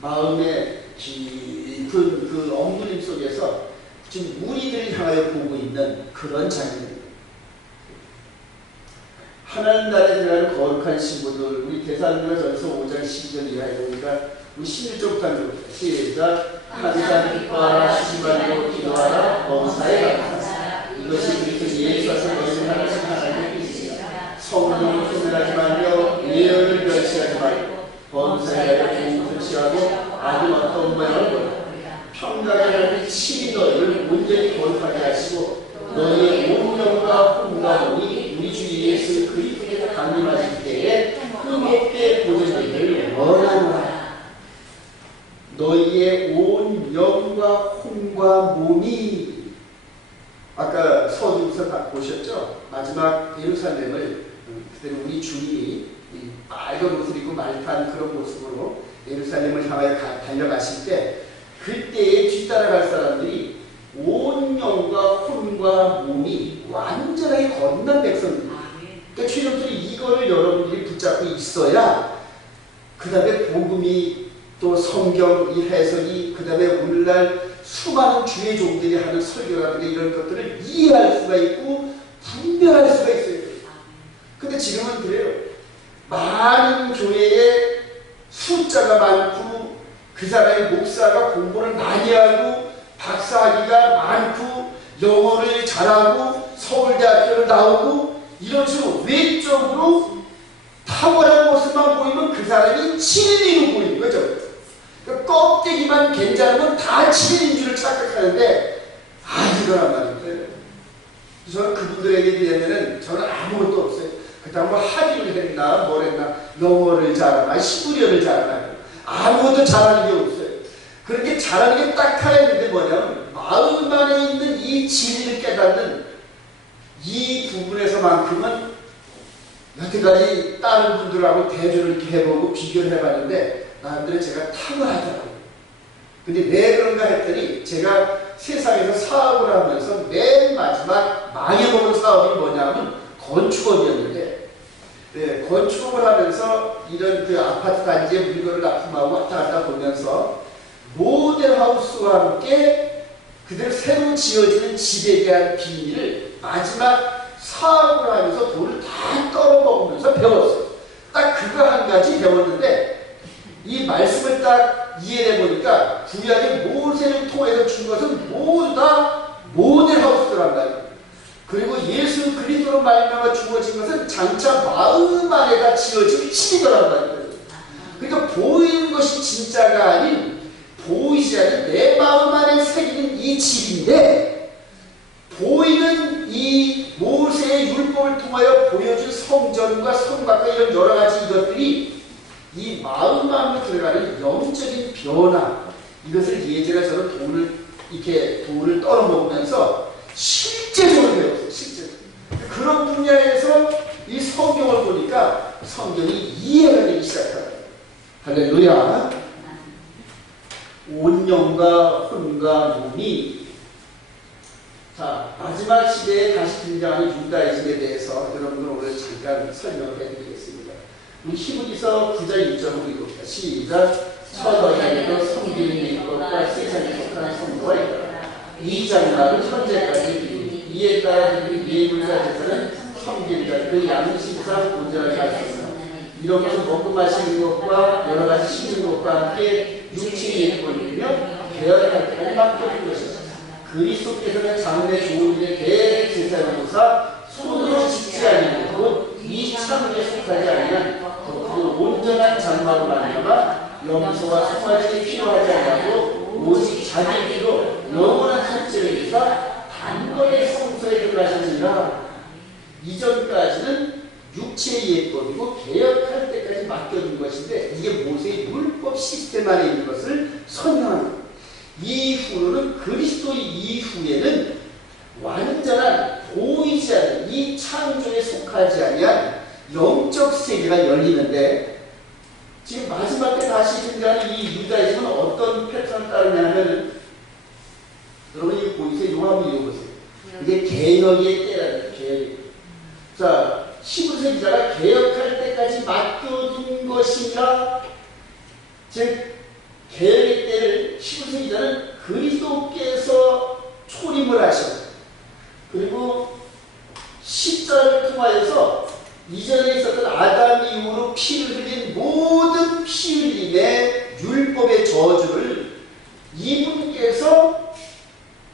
마음의 깊은 그 엉뚱림 속에서 지금 무리들을 향하여 보고 있는 그런 장면입니다. 하나님 나라에 들어가는 거룩한 신부들, 우리 데살로니가전서 5장 12절 이하에 보니까 우리 11절부터 한번 시작. 항상 기뻐하라, 주님만으로 기도하라, 범사에 감사하라. 이것이 그리스도 예수께서 너희를 하나씩 하나님의 뜻이라. 성령을 소멸하지 말며 예언을 멸시하지 말고 범사에 공을 취하고 아무 어떤 모양을 보라. 평강을 친히 너희를 온전히 거룩하게 하시고 너희의 온 영과 혼과 몸이 우리 주 예수 그리스도에 강림하실 때에 흠없게 보존되기를 원하노라. 너희의 온 영과 혼과 몸이 아까 서두에서 다 보셨죠? 마지막 예루살렘을 그때 우리 주님이 빨간 옷을 입고 말 탄 그런 모습으로 예루살렘을 향하여 달려가실 때 그때에 뒤따라갈 사람들이 온 영과 혼과 몸이 완전하게 거듭난 백성입니다. 그러니까 주님들이 이거를 여러분들이 붙잡고 있어야 그 다음에 복음이 또 성경 이 해석이 그 다음에 오늘날 수많은 주의 종들이 하는 설교라든가 이런 것들을 이해할 수가 있고 분별할 수가 있어요. 근데 지금은 그래요. 많은 교회에 숫자가 많고 그 사람의 목사가 공부를 많이 하고 박사학위가 많고 영어를 잘하고 서울대학교를 나오고 이런 식으로 외적으로 탁월한 모습만 보이면 그 사람이 진리로 보이는 거죠. 그러니까 껍데기만 괜찮으면 다 진리인 줄 착각하는데 아니더란 말이에요. 저는 그분들에게 비하면 저는 아무것도 없어요. 그다음 뭐 학위를 했나 뭘 했나 영어를 잘하나 시부리어를 잘하나 아무것도 잘하는 게 없어요. 그렇게 잘하는 게 딱 하나 있는데 뭐냐면 마음 안에 있는 이 진리를 깨닫는 이 부분에서만큼은 여태까지 다른 분들하고 대조를 이렇게 해보고 비교를 해봤는데 나름대로 제가 탁월하더라고요. 근데 왜 그런가 했더니 제가 세상에서 사업을 하면서 맨 마지막 망해보는 사업이 뭐냐면 건축업이었는데 네, 건축업을 하면서 이런 그 아파트 단지에 물건을 납품하고 왔다 갔다 보면서 모델하우스와 함께 그대로 새로 지어지는 집에 대한 비밀을 마지막 사업을 하면서 돈을 다 떨어먹으면서 배웠어요. 딱 그거 한 가지 배웠는데 이 말씀을 딱 이해해 보니까 구약의 모세를 통해서 준 것은 모두 다 모델하우스란 말이에요. 그리고 예수 그리스도로 말미암아 주어진 것은 장차 마음 안에다 지어진 집이더란 말이에요. 그러니까 보이는 것이 진짜가 아닌 보이지 않는 내 마음 안에 새기는 이 집인데 보이는 이 모세의 율법을 통하여 보여준 성전과 성곽과 이런 여러 가지 이것들이 이 마음 안으로 들어가는 영적인 변화 이것을 예전에 저는 돈을 떨어먹으면서 실제적으로 배웠어요. 실제적으로. 그런 분야에서 이 성경을 보니까 성경이 이해가 되기 시작합니다. 할렐루야. 온 영과 혼과 몸이 자 마지막 시대에 다시 등장하는 유다이즘에 대해서 여러분들 오늘 잠깐 설명을 해드리겠습니다. 우리 히브리서 9장 1절을 읽읍시다. 시작. 서너에도 성기는 것과 세상에 속한 성도가 있다. 이 장막은 현재까지 이에 따라 예물과 제사는 성길과 그 양식상 온전하게 할 수 있다. 이런 것은 먹고 마시는 것과 여러 가지 씻는 것과 함께 육체의 예물을 입으며 계열할 때 맡겨진 것이다. 그리스도께서는 장래 좋은 일에 대제사장으로서 손으로 짓지 아니하고 이 참에 속하지 아니한 그 온전한 장막으로 말미암아 염소와 송아지가 필요하지 않고 오직 자기 피로 영원한 속죄를 위해서 번에 성소에 들어가셨느니라. 이전까지는 육체의 예법이고 개혁할 때까지 맡겨둔 것인데 이게 모세의 율법 시스템 안에 있는 것을 설명하는 거예요. 이후로는 그리스도 이후에는 완전한 보이지 않는 이 창조에 속하지 아니한 영적 세계가 열리는데 지금 마지막 때 다시 등장하는 이 유다이즘은 어떤 패턴을 따르냐면 여러분이 보이세요? 이거 한번 읽어보세요. 이게 개혁의 때라는 거예요. 개혁의 때. 자, 히브리서 기자가 개혁할 때까지 맡겨둔 것인가? 즉 개혁의 때를 히브리서 기자는 그리스도께서 초림을 하셨고 그리고 십자가를 통하여서 이전에 있었던 아담 이후로 피를 흘린 모든 피 흘림의 율법의 저주를 이분께서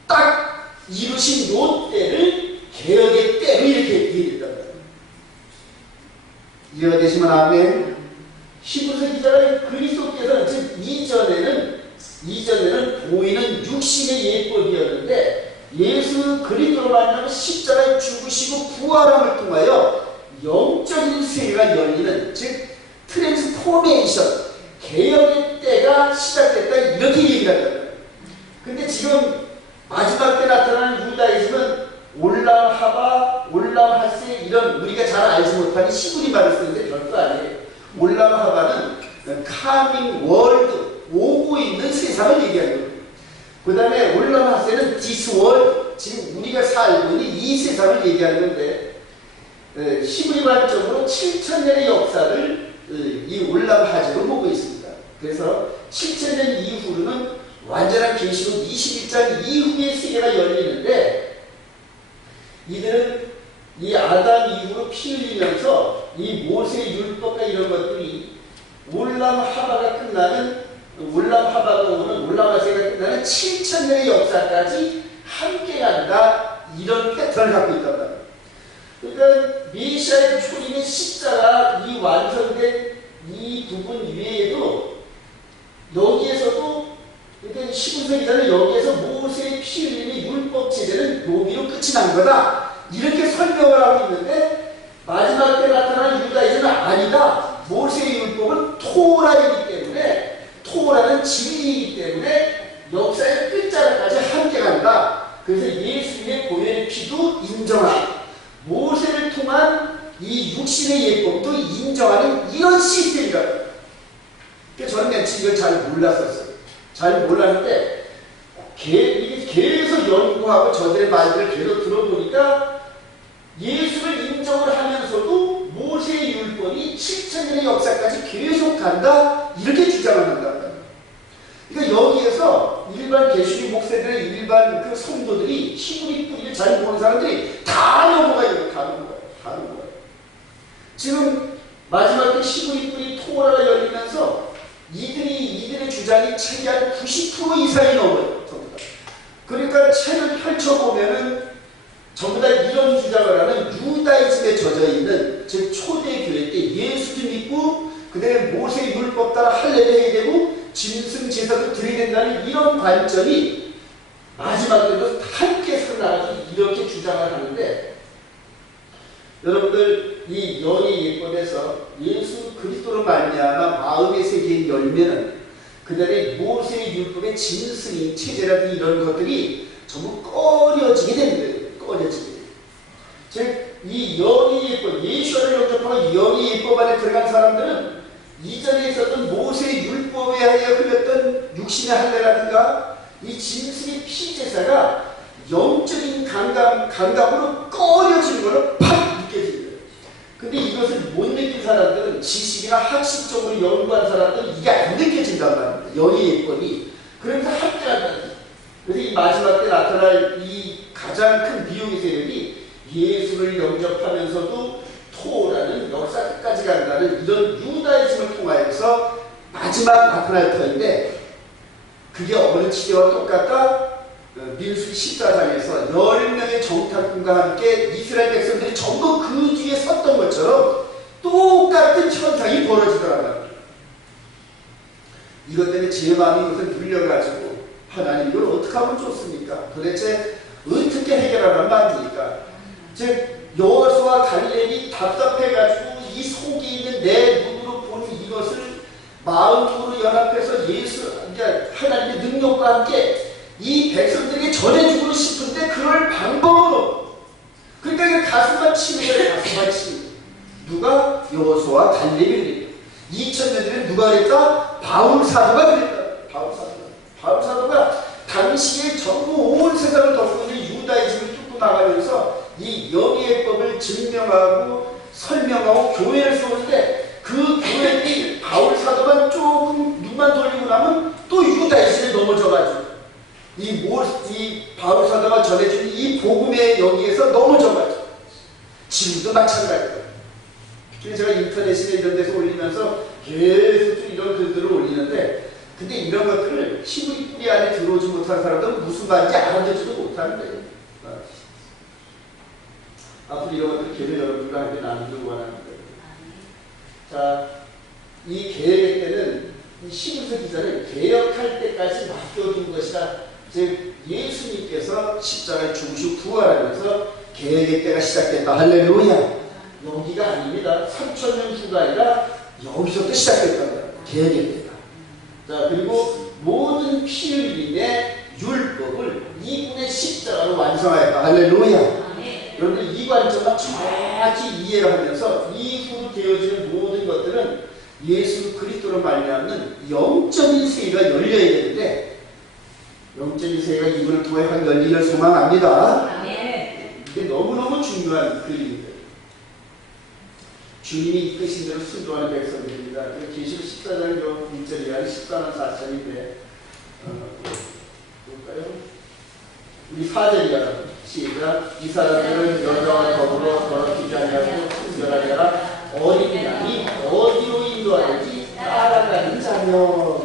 딱 이루신 요 때를 개혁의 때로 이렇게 얘기했단 말이에요. 이해가 되시면 아멘. 히브리서 기자가 그리스도께서는 즉 이전에는 보이는 육신의 예법이었는데 예수 그리스도로 말미암아 십자가에 죽으시고 부활함을 통하여 영적인 세계가 열리는 즉 트랜스포메이션 개혁의 때가 시작됐다 이렇게 얘기한다. 근데 지금 마지막 때 나타나는 유다이즘은 올람 하바, 올람 하세 이런 우리가 잘 알지 못하는 히브리 말을 쓰는데 별거 아니에요. 올람 하바는 카밍 월드 오고 있는 세상을 얘기하는 거예요. 그 다음에 올람 하세는 디스 월 지금 우리가 살고 있는 이 세상을 얘기하는 건데 히브리 관점으로 7,000년의 역사를 이 올람 하제로 보고 있습니다. 그래서 7,000년 이후로는 완전한 계시록 21장 이후의 세계가 열리는데 이들은 이 아담 이후로 피 흘리면서 이 모세의 율법과 이런 것들이 올람 하바가 끝나는 올람 하바가 오는 올람 하세가 끝나는 7,000년의 역사까지 함께 간다 이런 패턴을 갖고 있단 말이에요. 그러니까 메시아의 초림의 십자가 이 완성된 이 부분 외에도 여기에서도 그러니까 히브리서 기자는 여기에서 모세의 피 흘림의 율법 체제는 여기로 끝이 난 거다 이렇게 설명을 하고 있는데 마지막 때 나타나는 유다이즘은 아니다. 모세의 율법은 토라이기 때문에 토라는 진리이기 때문에 역사의 끝자락까지 함께 간다. 그래서 예수님의 보혈의 피도 인정하고 모세를 통한 이 육신의 예법도 인정하는 이런 시스템이다. 그러니까 저는 맨 처음 이걸 잘 몰랐었어요. 잘 몰랐는데 계속 연구하고 저들의 말들을 계속 들어보니까 예수를 인정을 하면서도 모세의 율법이 7,000년의 역사까지 계속 간다 이렇게 주장을 한다. 그러니까 여기에서 일반 개슈리 목사들의 일반 그 성도들이 히브리 뿌리를 잘 보는 사람들이 다 넘어가요. 다 넘어가요. 지금 마지막 때 히브리 뿌리 토라가 열리면서 이들의 주장이 책이 한 90% 이상이 넘어요. 전부 다. 그러니까 책을 펼쳐보면은 전부 다 이런 주장을 하는 유다이즘에 젖어있는 즉 초대교회 때 예수도 믿고 그 다음에 모세의 율법 따라 할례도 해야 되고 짐승 제사도 드려야 된다는 이런 관점이 마지막 때도 함께 살아가지고 이렇게 주장을 하는데 여러분들 이 연의 예법에서 예수 그리스도로 말미암아 마음의 세계에 열면은 그 다음에 모세의 율법의 짐승인 체제라든지 이런 것들이 전부 꺼려지게 됩니다. 꺼려지게. 즉 이 연의 예법, 예수를 영접하고 연의 예법 안에 들어간 사람들은 이전에 있었던 모세의 율법에 의해 흘렸던 육신의 할례라든가 이 짐승의 피제사가 영적인 감각으로 꺼려지는 것을 팍 느껴집니다. 근데 이것을 못 느낀 사람들은 지식이나 학식적으로 연구한 사람들은 이게 안 느껴진단 말입니다. 연의 예법이. 그러면서 합격한다는 거예요. 그래서 이 마지막 때 나타날 이 가장 큰 비용의 세력이 예수를 영접하면서도 토라는 역사 끝까지 간다는 이런 유다이즘을 통하여서 마지막 나타날 터인데 그게 어느 시대와 똑같다? 민수기 14장에서 10명의 정탐꾼과 함께 이스라엘 백성들이 전부 그 뒤에 섰던 것처럼 똑같은 현상이 벌어지더라고요. 이것 때문에 제 마음이 이것을 눌려가지고 하나님 이걸 어떻게 하면 좋습니까? 도대체 어떻게 어떻게 해결하란 말입니까? 즉 여호수아 갈렙이 답답해가지고 이 속에 있는 내 눈으로 보는 이것을 마음으로 연합해서 예수, 그러니까 하나님의 능력과 함께 이 백성들에게 전해주고 싶은데 그럴 방법으로, 그러니까 이게 가슴만 치는 거예요. 가슴만 치는 거예요. 누가? 여호수아 갈렙이 그랬다. 2000년 전에 누가 그랬다? 바울 사도가 그랬다. 바울 사도가 당시에 전부 온 세상을 덮고 있는 유다이즘을 뚫고 나가면서 이 영예법을 증명하고 설명하고 교회를 세우는데, 그 교회들이 바울 사도만 조금 눈만 돌리고 나면 또 유다이즘에 넘어져가지고 이 바울 사도가 전해준 이 복음의 여기에서 넘어져가지고 지금도 마찬가지예요. 그래서 제가 인터넷이나 이런 데서 올리면서 계속 이런 글들을 올리는데, 근데 이런 것들을 히브리 뿌리 안에 들어오지 못한 사람들은 무슨 말인지 알아듣지도 못하는 거예요. 앞으로 이런 것들 계획 여러분과 함께 나누기를 원하는 거예요. 자, 이 계획 때는 이 히브리서 기자를 개혁할 때까지 맡겨둔 것이라, 즉 예수님께서 십자가에 죽으시고 부활하면서 계획의 때가 시작됐다. 할렐루야. 여기가 아닙니다. 3000년 후가 아니라 여기서부터 시작됐답니다. 계획의 때가. 자, 그리고 모든 피 흘림의 율법을 이분의 십자가로 완성하였다. 할렐루야. 여러분 이 관점만 정확히 이해를 하면서 이후로 되어지는 모든 것들은 예수 그리스도로 말미암는 영적인 세계가 열려야 되는데, 영적인 세계가 이분을 통해 한 열리를 소망합니다. 이게 너무너무 중요한 그림입니다. 주님이 이끄신 대로 순종하는 백성들입니다. 계시록 14장 1절이야 14장 4절인데 볼까요? 우리 4절이야. 시작. 이 사람들은 여자와 더불어 더럽히지 아니하고 순결하리라. 어린 양이 어디로 인도하는지 따라가는 자며.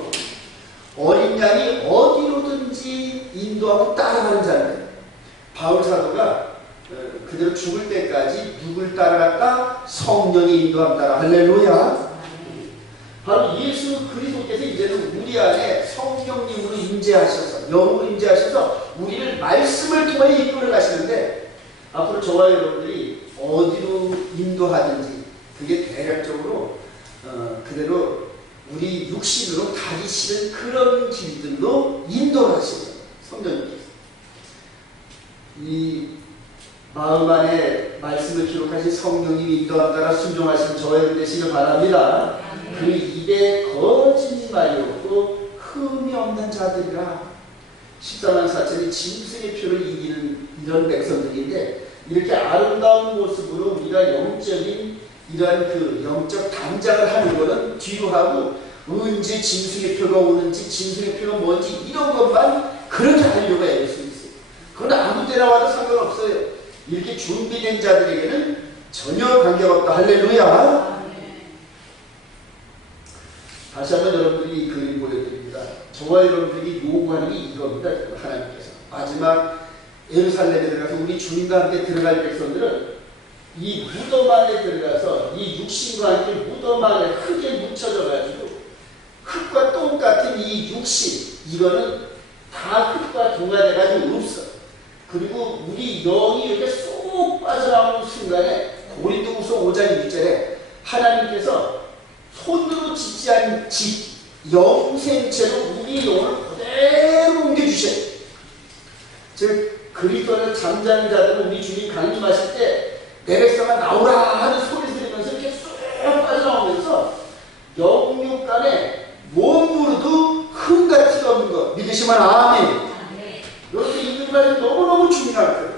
어린 양이 어디로든지 인도하고 따라가는 자며. 바울 사도가 그대로 죽을 때까지 누굴 따라갔다? 성령이 인도함 따라. 할렐루야. 바로 예수 그리스도께서 이제는 우리 안에 성령님으로 임재하셔서, 영으로 임재하셔서 우리를 말씀을 통해 이끌어 가시는데, 앞으로 저와 여러분들이 어디로 인도하든지 그게 대략적으로 그대로 우리 육신으로 가기 싫은 그런 길들로 인도를 하시는 성령님께서. 이 마음 안에 말씀을 기록하신 성령님이 인도함 따라 순종하시는 저와 여러분 되시길 바랍니다. 그 입에 거짓말이 없고 흠이 없는 자들이라. 14만 4천이 짐승의 표를 이기는 이런 백성들인데, 이렇게 아름다운 모습으로 우리가 영적인 이러한 그 영적 담장을 하는 것은 뒤로 하고, 언제 짐승의 표가 오는지 짐승의 표가 뭔지 이런 것만 그렇게 하려고 애쓸 수 있어요. 그건 아무 때나 와도 상관없어요. 이렇게 준비된 자들에게는 전혀 관계가 없다. 할렐루야. 다시 한번 여러분들이 이 그림 보여드립니다. 저와 여러분들이 요구하는 게 이겁니다. 하나님께서 마지막 예루살렘에 들어가서 우리 주님과 함께 들어갈 백성들은 이 무덤 안에 들어가서 이 육신과 함께 무덤 안에 흙에 묻혀져 가지고 흙과 똑같은 이 육신, 이거는 다 흙과 동화돼 가지고 없어. 그리고 우리 영이 이렇게 쏙 빠져나오는 순간에 고린도후서 5장 1절에 하나님께서 손으로 짓지 않은 집, 영생체로 우리 영을 그대로 옮겨주셔요. 즉 그리스도는 잠자는 자들은 우리 주님 강림하실 때 내 백성아 나오라 하는 소리 들으면서 이렇게 쏙 빠져나오면서 영육 간에 몸무로도 흠과 티가 없는 것 믿으시면 아멘. 여러분 이 부분이 너무너무 중요한 거예요.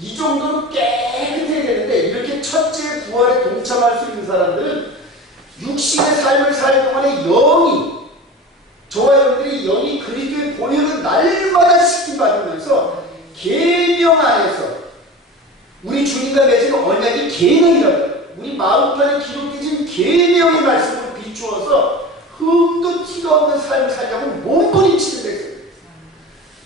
이 정도로 깨끗해야 되는데, 이렇게 첫째 부활에 동참할 수 있는 사람들은 육신의 삶을 살 동안에 영이, 저와 여러분들이 영이 그리스도의 본연을 날마다 씻김받으면서 계명 안에서 우리 주님과 맺은 언약이 계명이라고, 우리 마음판에 기록되진 계명의 말씀을 비추어서 흠도 티가 없는 삶을 살려고 몸부림치는 백성.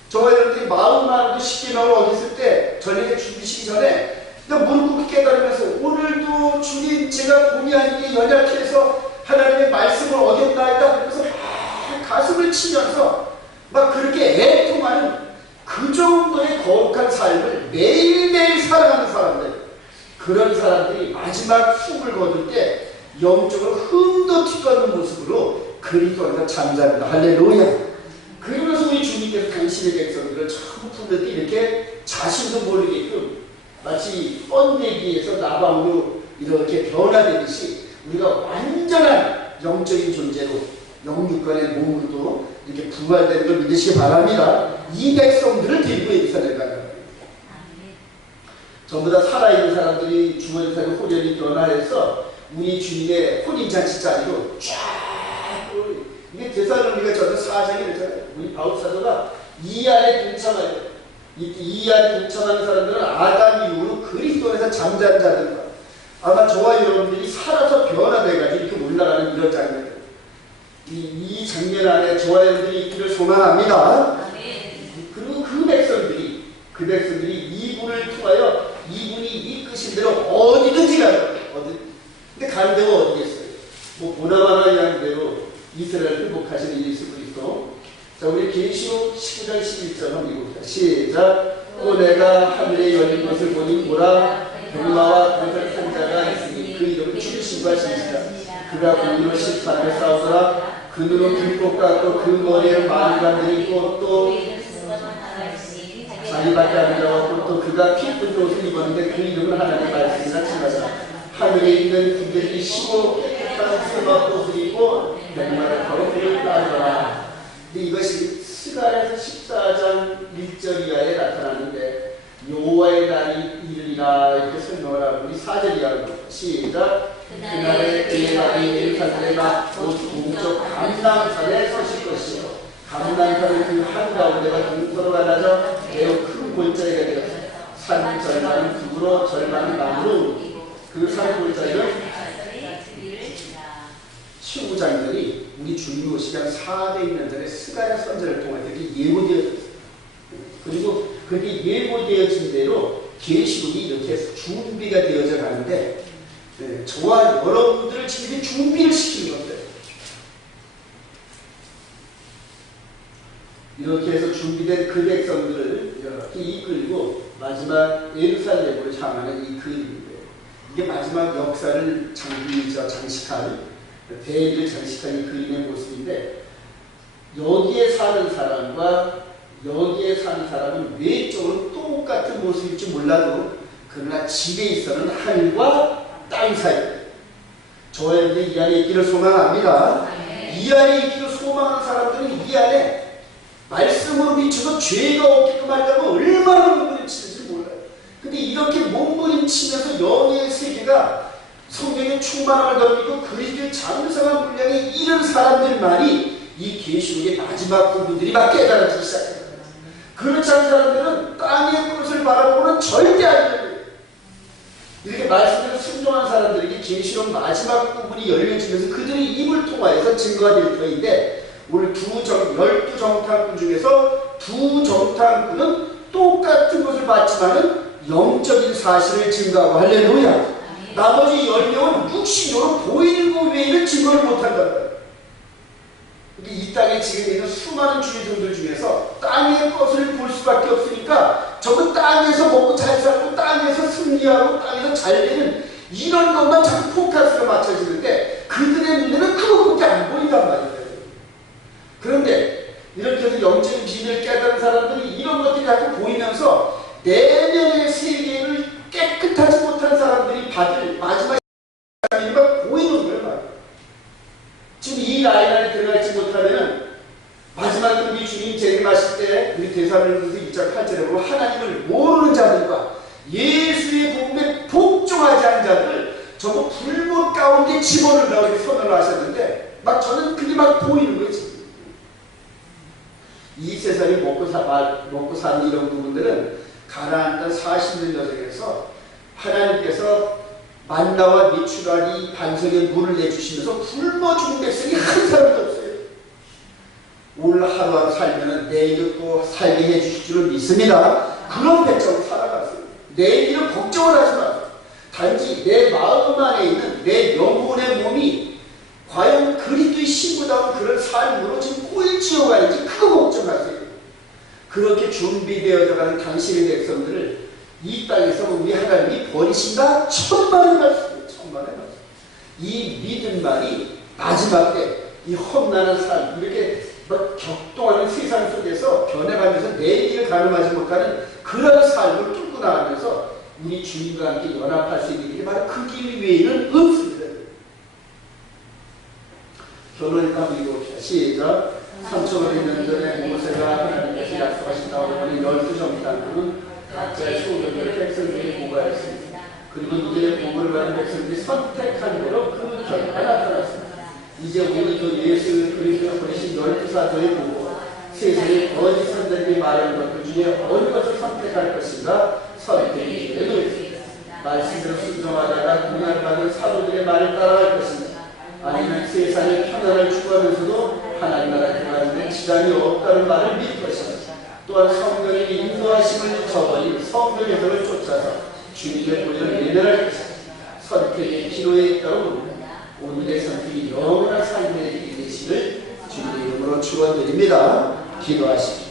저와 여러분들이 마음만으로도 십계명을 어겼을 때 저녁에 죽으시기 전에 무릎 꿇고 깨달으면서, 오늘도 주님 제가 본의 아니게 연약해서 하나님의 말씀을 어겼나이다 그러면서 막 가슴을 치면서 막 그렇게 애통하는 그 정도의 거룩한 삶을 매일매일 살아가는 사람들, 그런 사람들이 마지막 숨을 거둘 때 영적으로 흠도 튀어나오는 모습으로 그리스도 안에서 잠잠합니다. 할렐루야. 그러면서 우리 주님께서 당신의 백성들을 전부 품을 때 이렇게 자신도 모르게끔 마치 번데기에서 나방으로 이렇게 변화되듯이 우리가 완전한 영적인 존재로 영육간의 몸으로도 이렇게 부활되는 걸 믿으시기 바랍니다. 이 백성들을 데리고 예루살렘 가는 거예요. 전부 다 살아있는 사람들이 주머니 사고 호련히 변화해서 우리 주님의 혼인잔치 자리로 쫙, 이게 데살로니가 전서 4장에 그랬잖아요. 우리 바울 사도가 이 안에 동참하는, 이 안에 동참하는 사람들은 아담 이후로 그리스도 안에서 잠자는 자들과 아마 저와 여러분들이 살아서 변화돼가지고 이렇게 올라가는 이런 장면들, 이 장면 안에 저와 여러분들이 있기를 소망합니다. 그리고 그 백성들이 이분을 통하여 이분이 이끄신 대로 어디든지 가요. 근데 가는 데가 어디겠어요? 뭐 보나마나 이한 대로 이스라엘 회복하시는 예수 그리스도. 자, 우리 계시록 19장 11절 한번 읽어봅시다. 시작. 또 내가 하늘에 열린 것을 보니 보라, 병마와 도적한 자가 있으니 그 이름은 출신과 진시다. 그가 공의로 심판을 싸우더라. 그 눈은 불꽃 같고 그 머리에 만관들이 있고 또 자기밖에 안 나왔고 또 그가 피쁜 옷을 입었는데 그 이름은 하나님의 말씀이라 칭하자. 하늘에 있는 그들이 쉬고 깨끗한 수박 옷을 입고 백마를 걸어 불을 따르더라. 근데 이것이 스가랴서 14장 1절 이하에 나타나는데 여호와의 날이 이르리라 이렇게 설명을 하고 우리 4절 이하로 시작. 그날에 그의 날이 예루살렘과 곧 동쪽 감람산에 서실 것이요 감람산의 그 한가운데가 동서로 갈라져 매우 큰 골짜기가 되었습니다. 산 절반은 북으로 절반은 남으로 그 산 골짜기는 최후 장면이 우리 주님 오시기 한 400년 전에 스가랴 선지자를 통해 이렇게 예고되어졌어요. 그리고 그렇게 예고되어진 대로 계시록이 이렇게 해서 준비가 되어져 가는데 저와 여러분들을 지금 준비를 시키는 겁니다. 이렇게 해서 준비된 그 백성들을 이렇게 이끌고 마지막 예루살렘으로 향하는 이 그림인데 이게 마지막 역사를 장식한 대의를 장식한 이 그림의 모습인데 여기에 사는 사람과 여기에 사는 사람은 외적으로 똑같은 모습일지 몰라도 그러나 집에 있어는 하늘과 땅 사이. 저와 여러분들이 이 안에 있기를 소망합니다. 이 안에 있기를 소망하는 사람들은 이 안에 말씀으로 비춰서 죄가 없게끔 하려고 얼마나 몸부림치는지 몰라요. 근데 이렇게 몸부림치면서 영의 세계가 성경의 충만함을 덧입고 그리스도의 장성한 분량에 이른 사람들만이 이 계시록의 마지막 부분들이 막 깨달아지기 시작합니다. 그렇지 않은 사람들은 땅의 것을 바라보고는 절대 안 돼요. 이렇게 말씀대로 순종한 사람들에게 계시록 마지막 부분이 열려지면서 그들의 입을 통하여서 증거가 될 터인데 오늘 12정탐꾼 중에서 2정탐꾼은 똑같은 것을 봤지만은 영적인 사실을 증거하고 할렐루야. 나머지 10명은 육신으로 보이는 것 외에는 증거를 못한단 말이에요. 이 땅에 지금 있는 수많은 주의종들 중에서 땅의 것을 볼 수밖에 없으니까 저거 땅에서 먹고 잘 살고 땅에서 승리하고 땅에서 잘 되는 이런 것만 자꾸 포커스가 맞춰지는데 그들의 눈에는 그것밖에 안 보인단 말이에요. 그런데 이렇게 해서 영적인 비밀을 깨달은 사람들이 이런 것들이 자꾸 보이면서 내면의 세계를 깨끗하지 못한 사람들이 받을 마지막 시간이 보이는 거예요. 지금 이 라인 안에 들어가지 못하면 마지막 우리 주님 재림하실 때 우리 데살로니가서 2장 8절에 보면 하나님을 모르는 자들과 예수의 복음에 복종하지 않은 자들을 전부 불못 가운데 집어넣으라고 이렇게 선언을 하셨는데 막 저는 그게 막 보이는 거예요. 지금. 이 세상이 먹고 사는 이런 부분들은 가나안 땅 40년 여정에서 하나님께서 만나와 미추라기 반석에 물을 내주시면서 굶어 죽은 백성이 한 사람도 없어요. 오늘 하루하루 살면 내일도 또 살게 해주실 줄을 믿습니다. 그런 백성으로 살아갔어요. 내일은 걱정을 하지 마세요. 단지 내 마음 안에 있는 내 영혼의 몸이 과연 그리스도의 신부다운 그런 삶으로 지금 꼴찌어가는지 그거 걱정하세요. 그렇게 준비되어져 가는 당신의 백성들을 이 땅에서 우리 하나님이 버리신다? 천만의 말씀이에요. 천만의 말씀. 이 믿음만이 마지막 때 이 험난한 삶, 이렇게 막 격동하는 세상 속에서 변해가면서 내일을 가늠하지 못하는 그런 삶을 뚫고 나가면서 우리 주님과 함께 연합할 수 있는 길이 바로 그 길 외에는 없습니다. 결론을 한번 읽어봅시다. 시작. 3,500년 전에 모세가 하나님께서 약속하신 다음에 12 정탐꾼은 각자의 소명을 백성들에게 보고하였습니다. 그리고 이제 보고를 받은 백성들이 선택한 대로 그 결과가 나타났습니다. 이제 우리는 그 예수 그리스도가 보내신 12사도의 보고 세상의 거짓 선자들이 말하는 것들 중에 어느 것을 선택할 것인가 선택이 되는 말씀대로 순종하다가 공양받은 사도들의 말을 따라갈 것인가 아니면 세상의 편안을 추구하면서도 하나님 나라 들어가는데 지장이 없다는 말을 믿을 것인가 또한 성령의 인도하심을 저버린 성경 해석을 쫓아서 주님의 보혈을 예배할 것인가 선택의 필요에 있다고 봅니다. 오늘의 선택이 영원한 삶의 길이 되시를 주님의 이름으로 축원드립니다. 기도하십시오.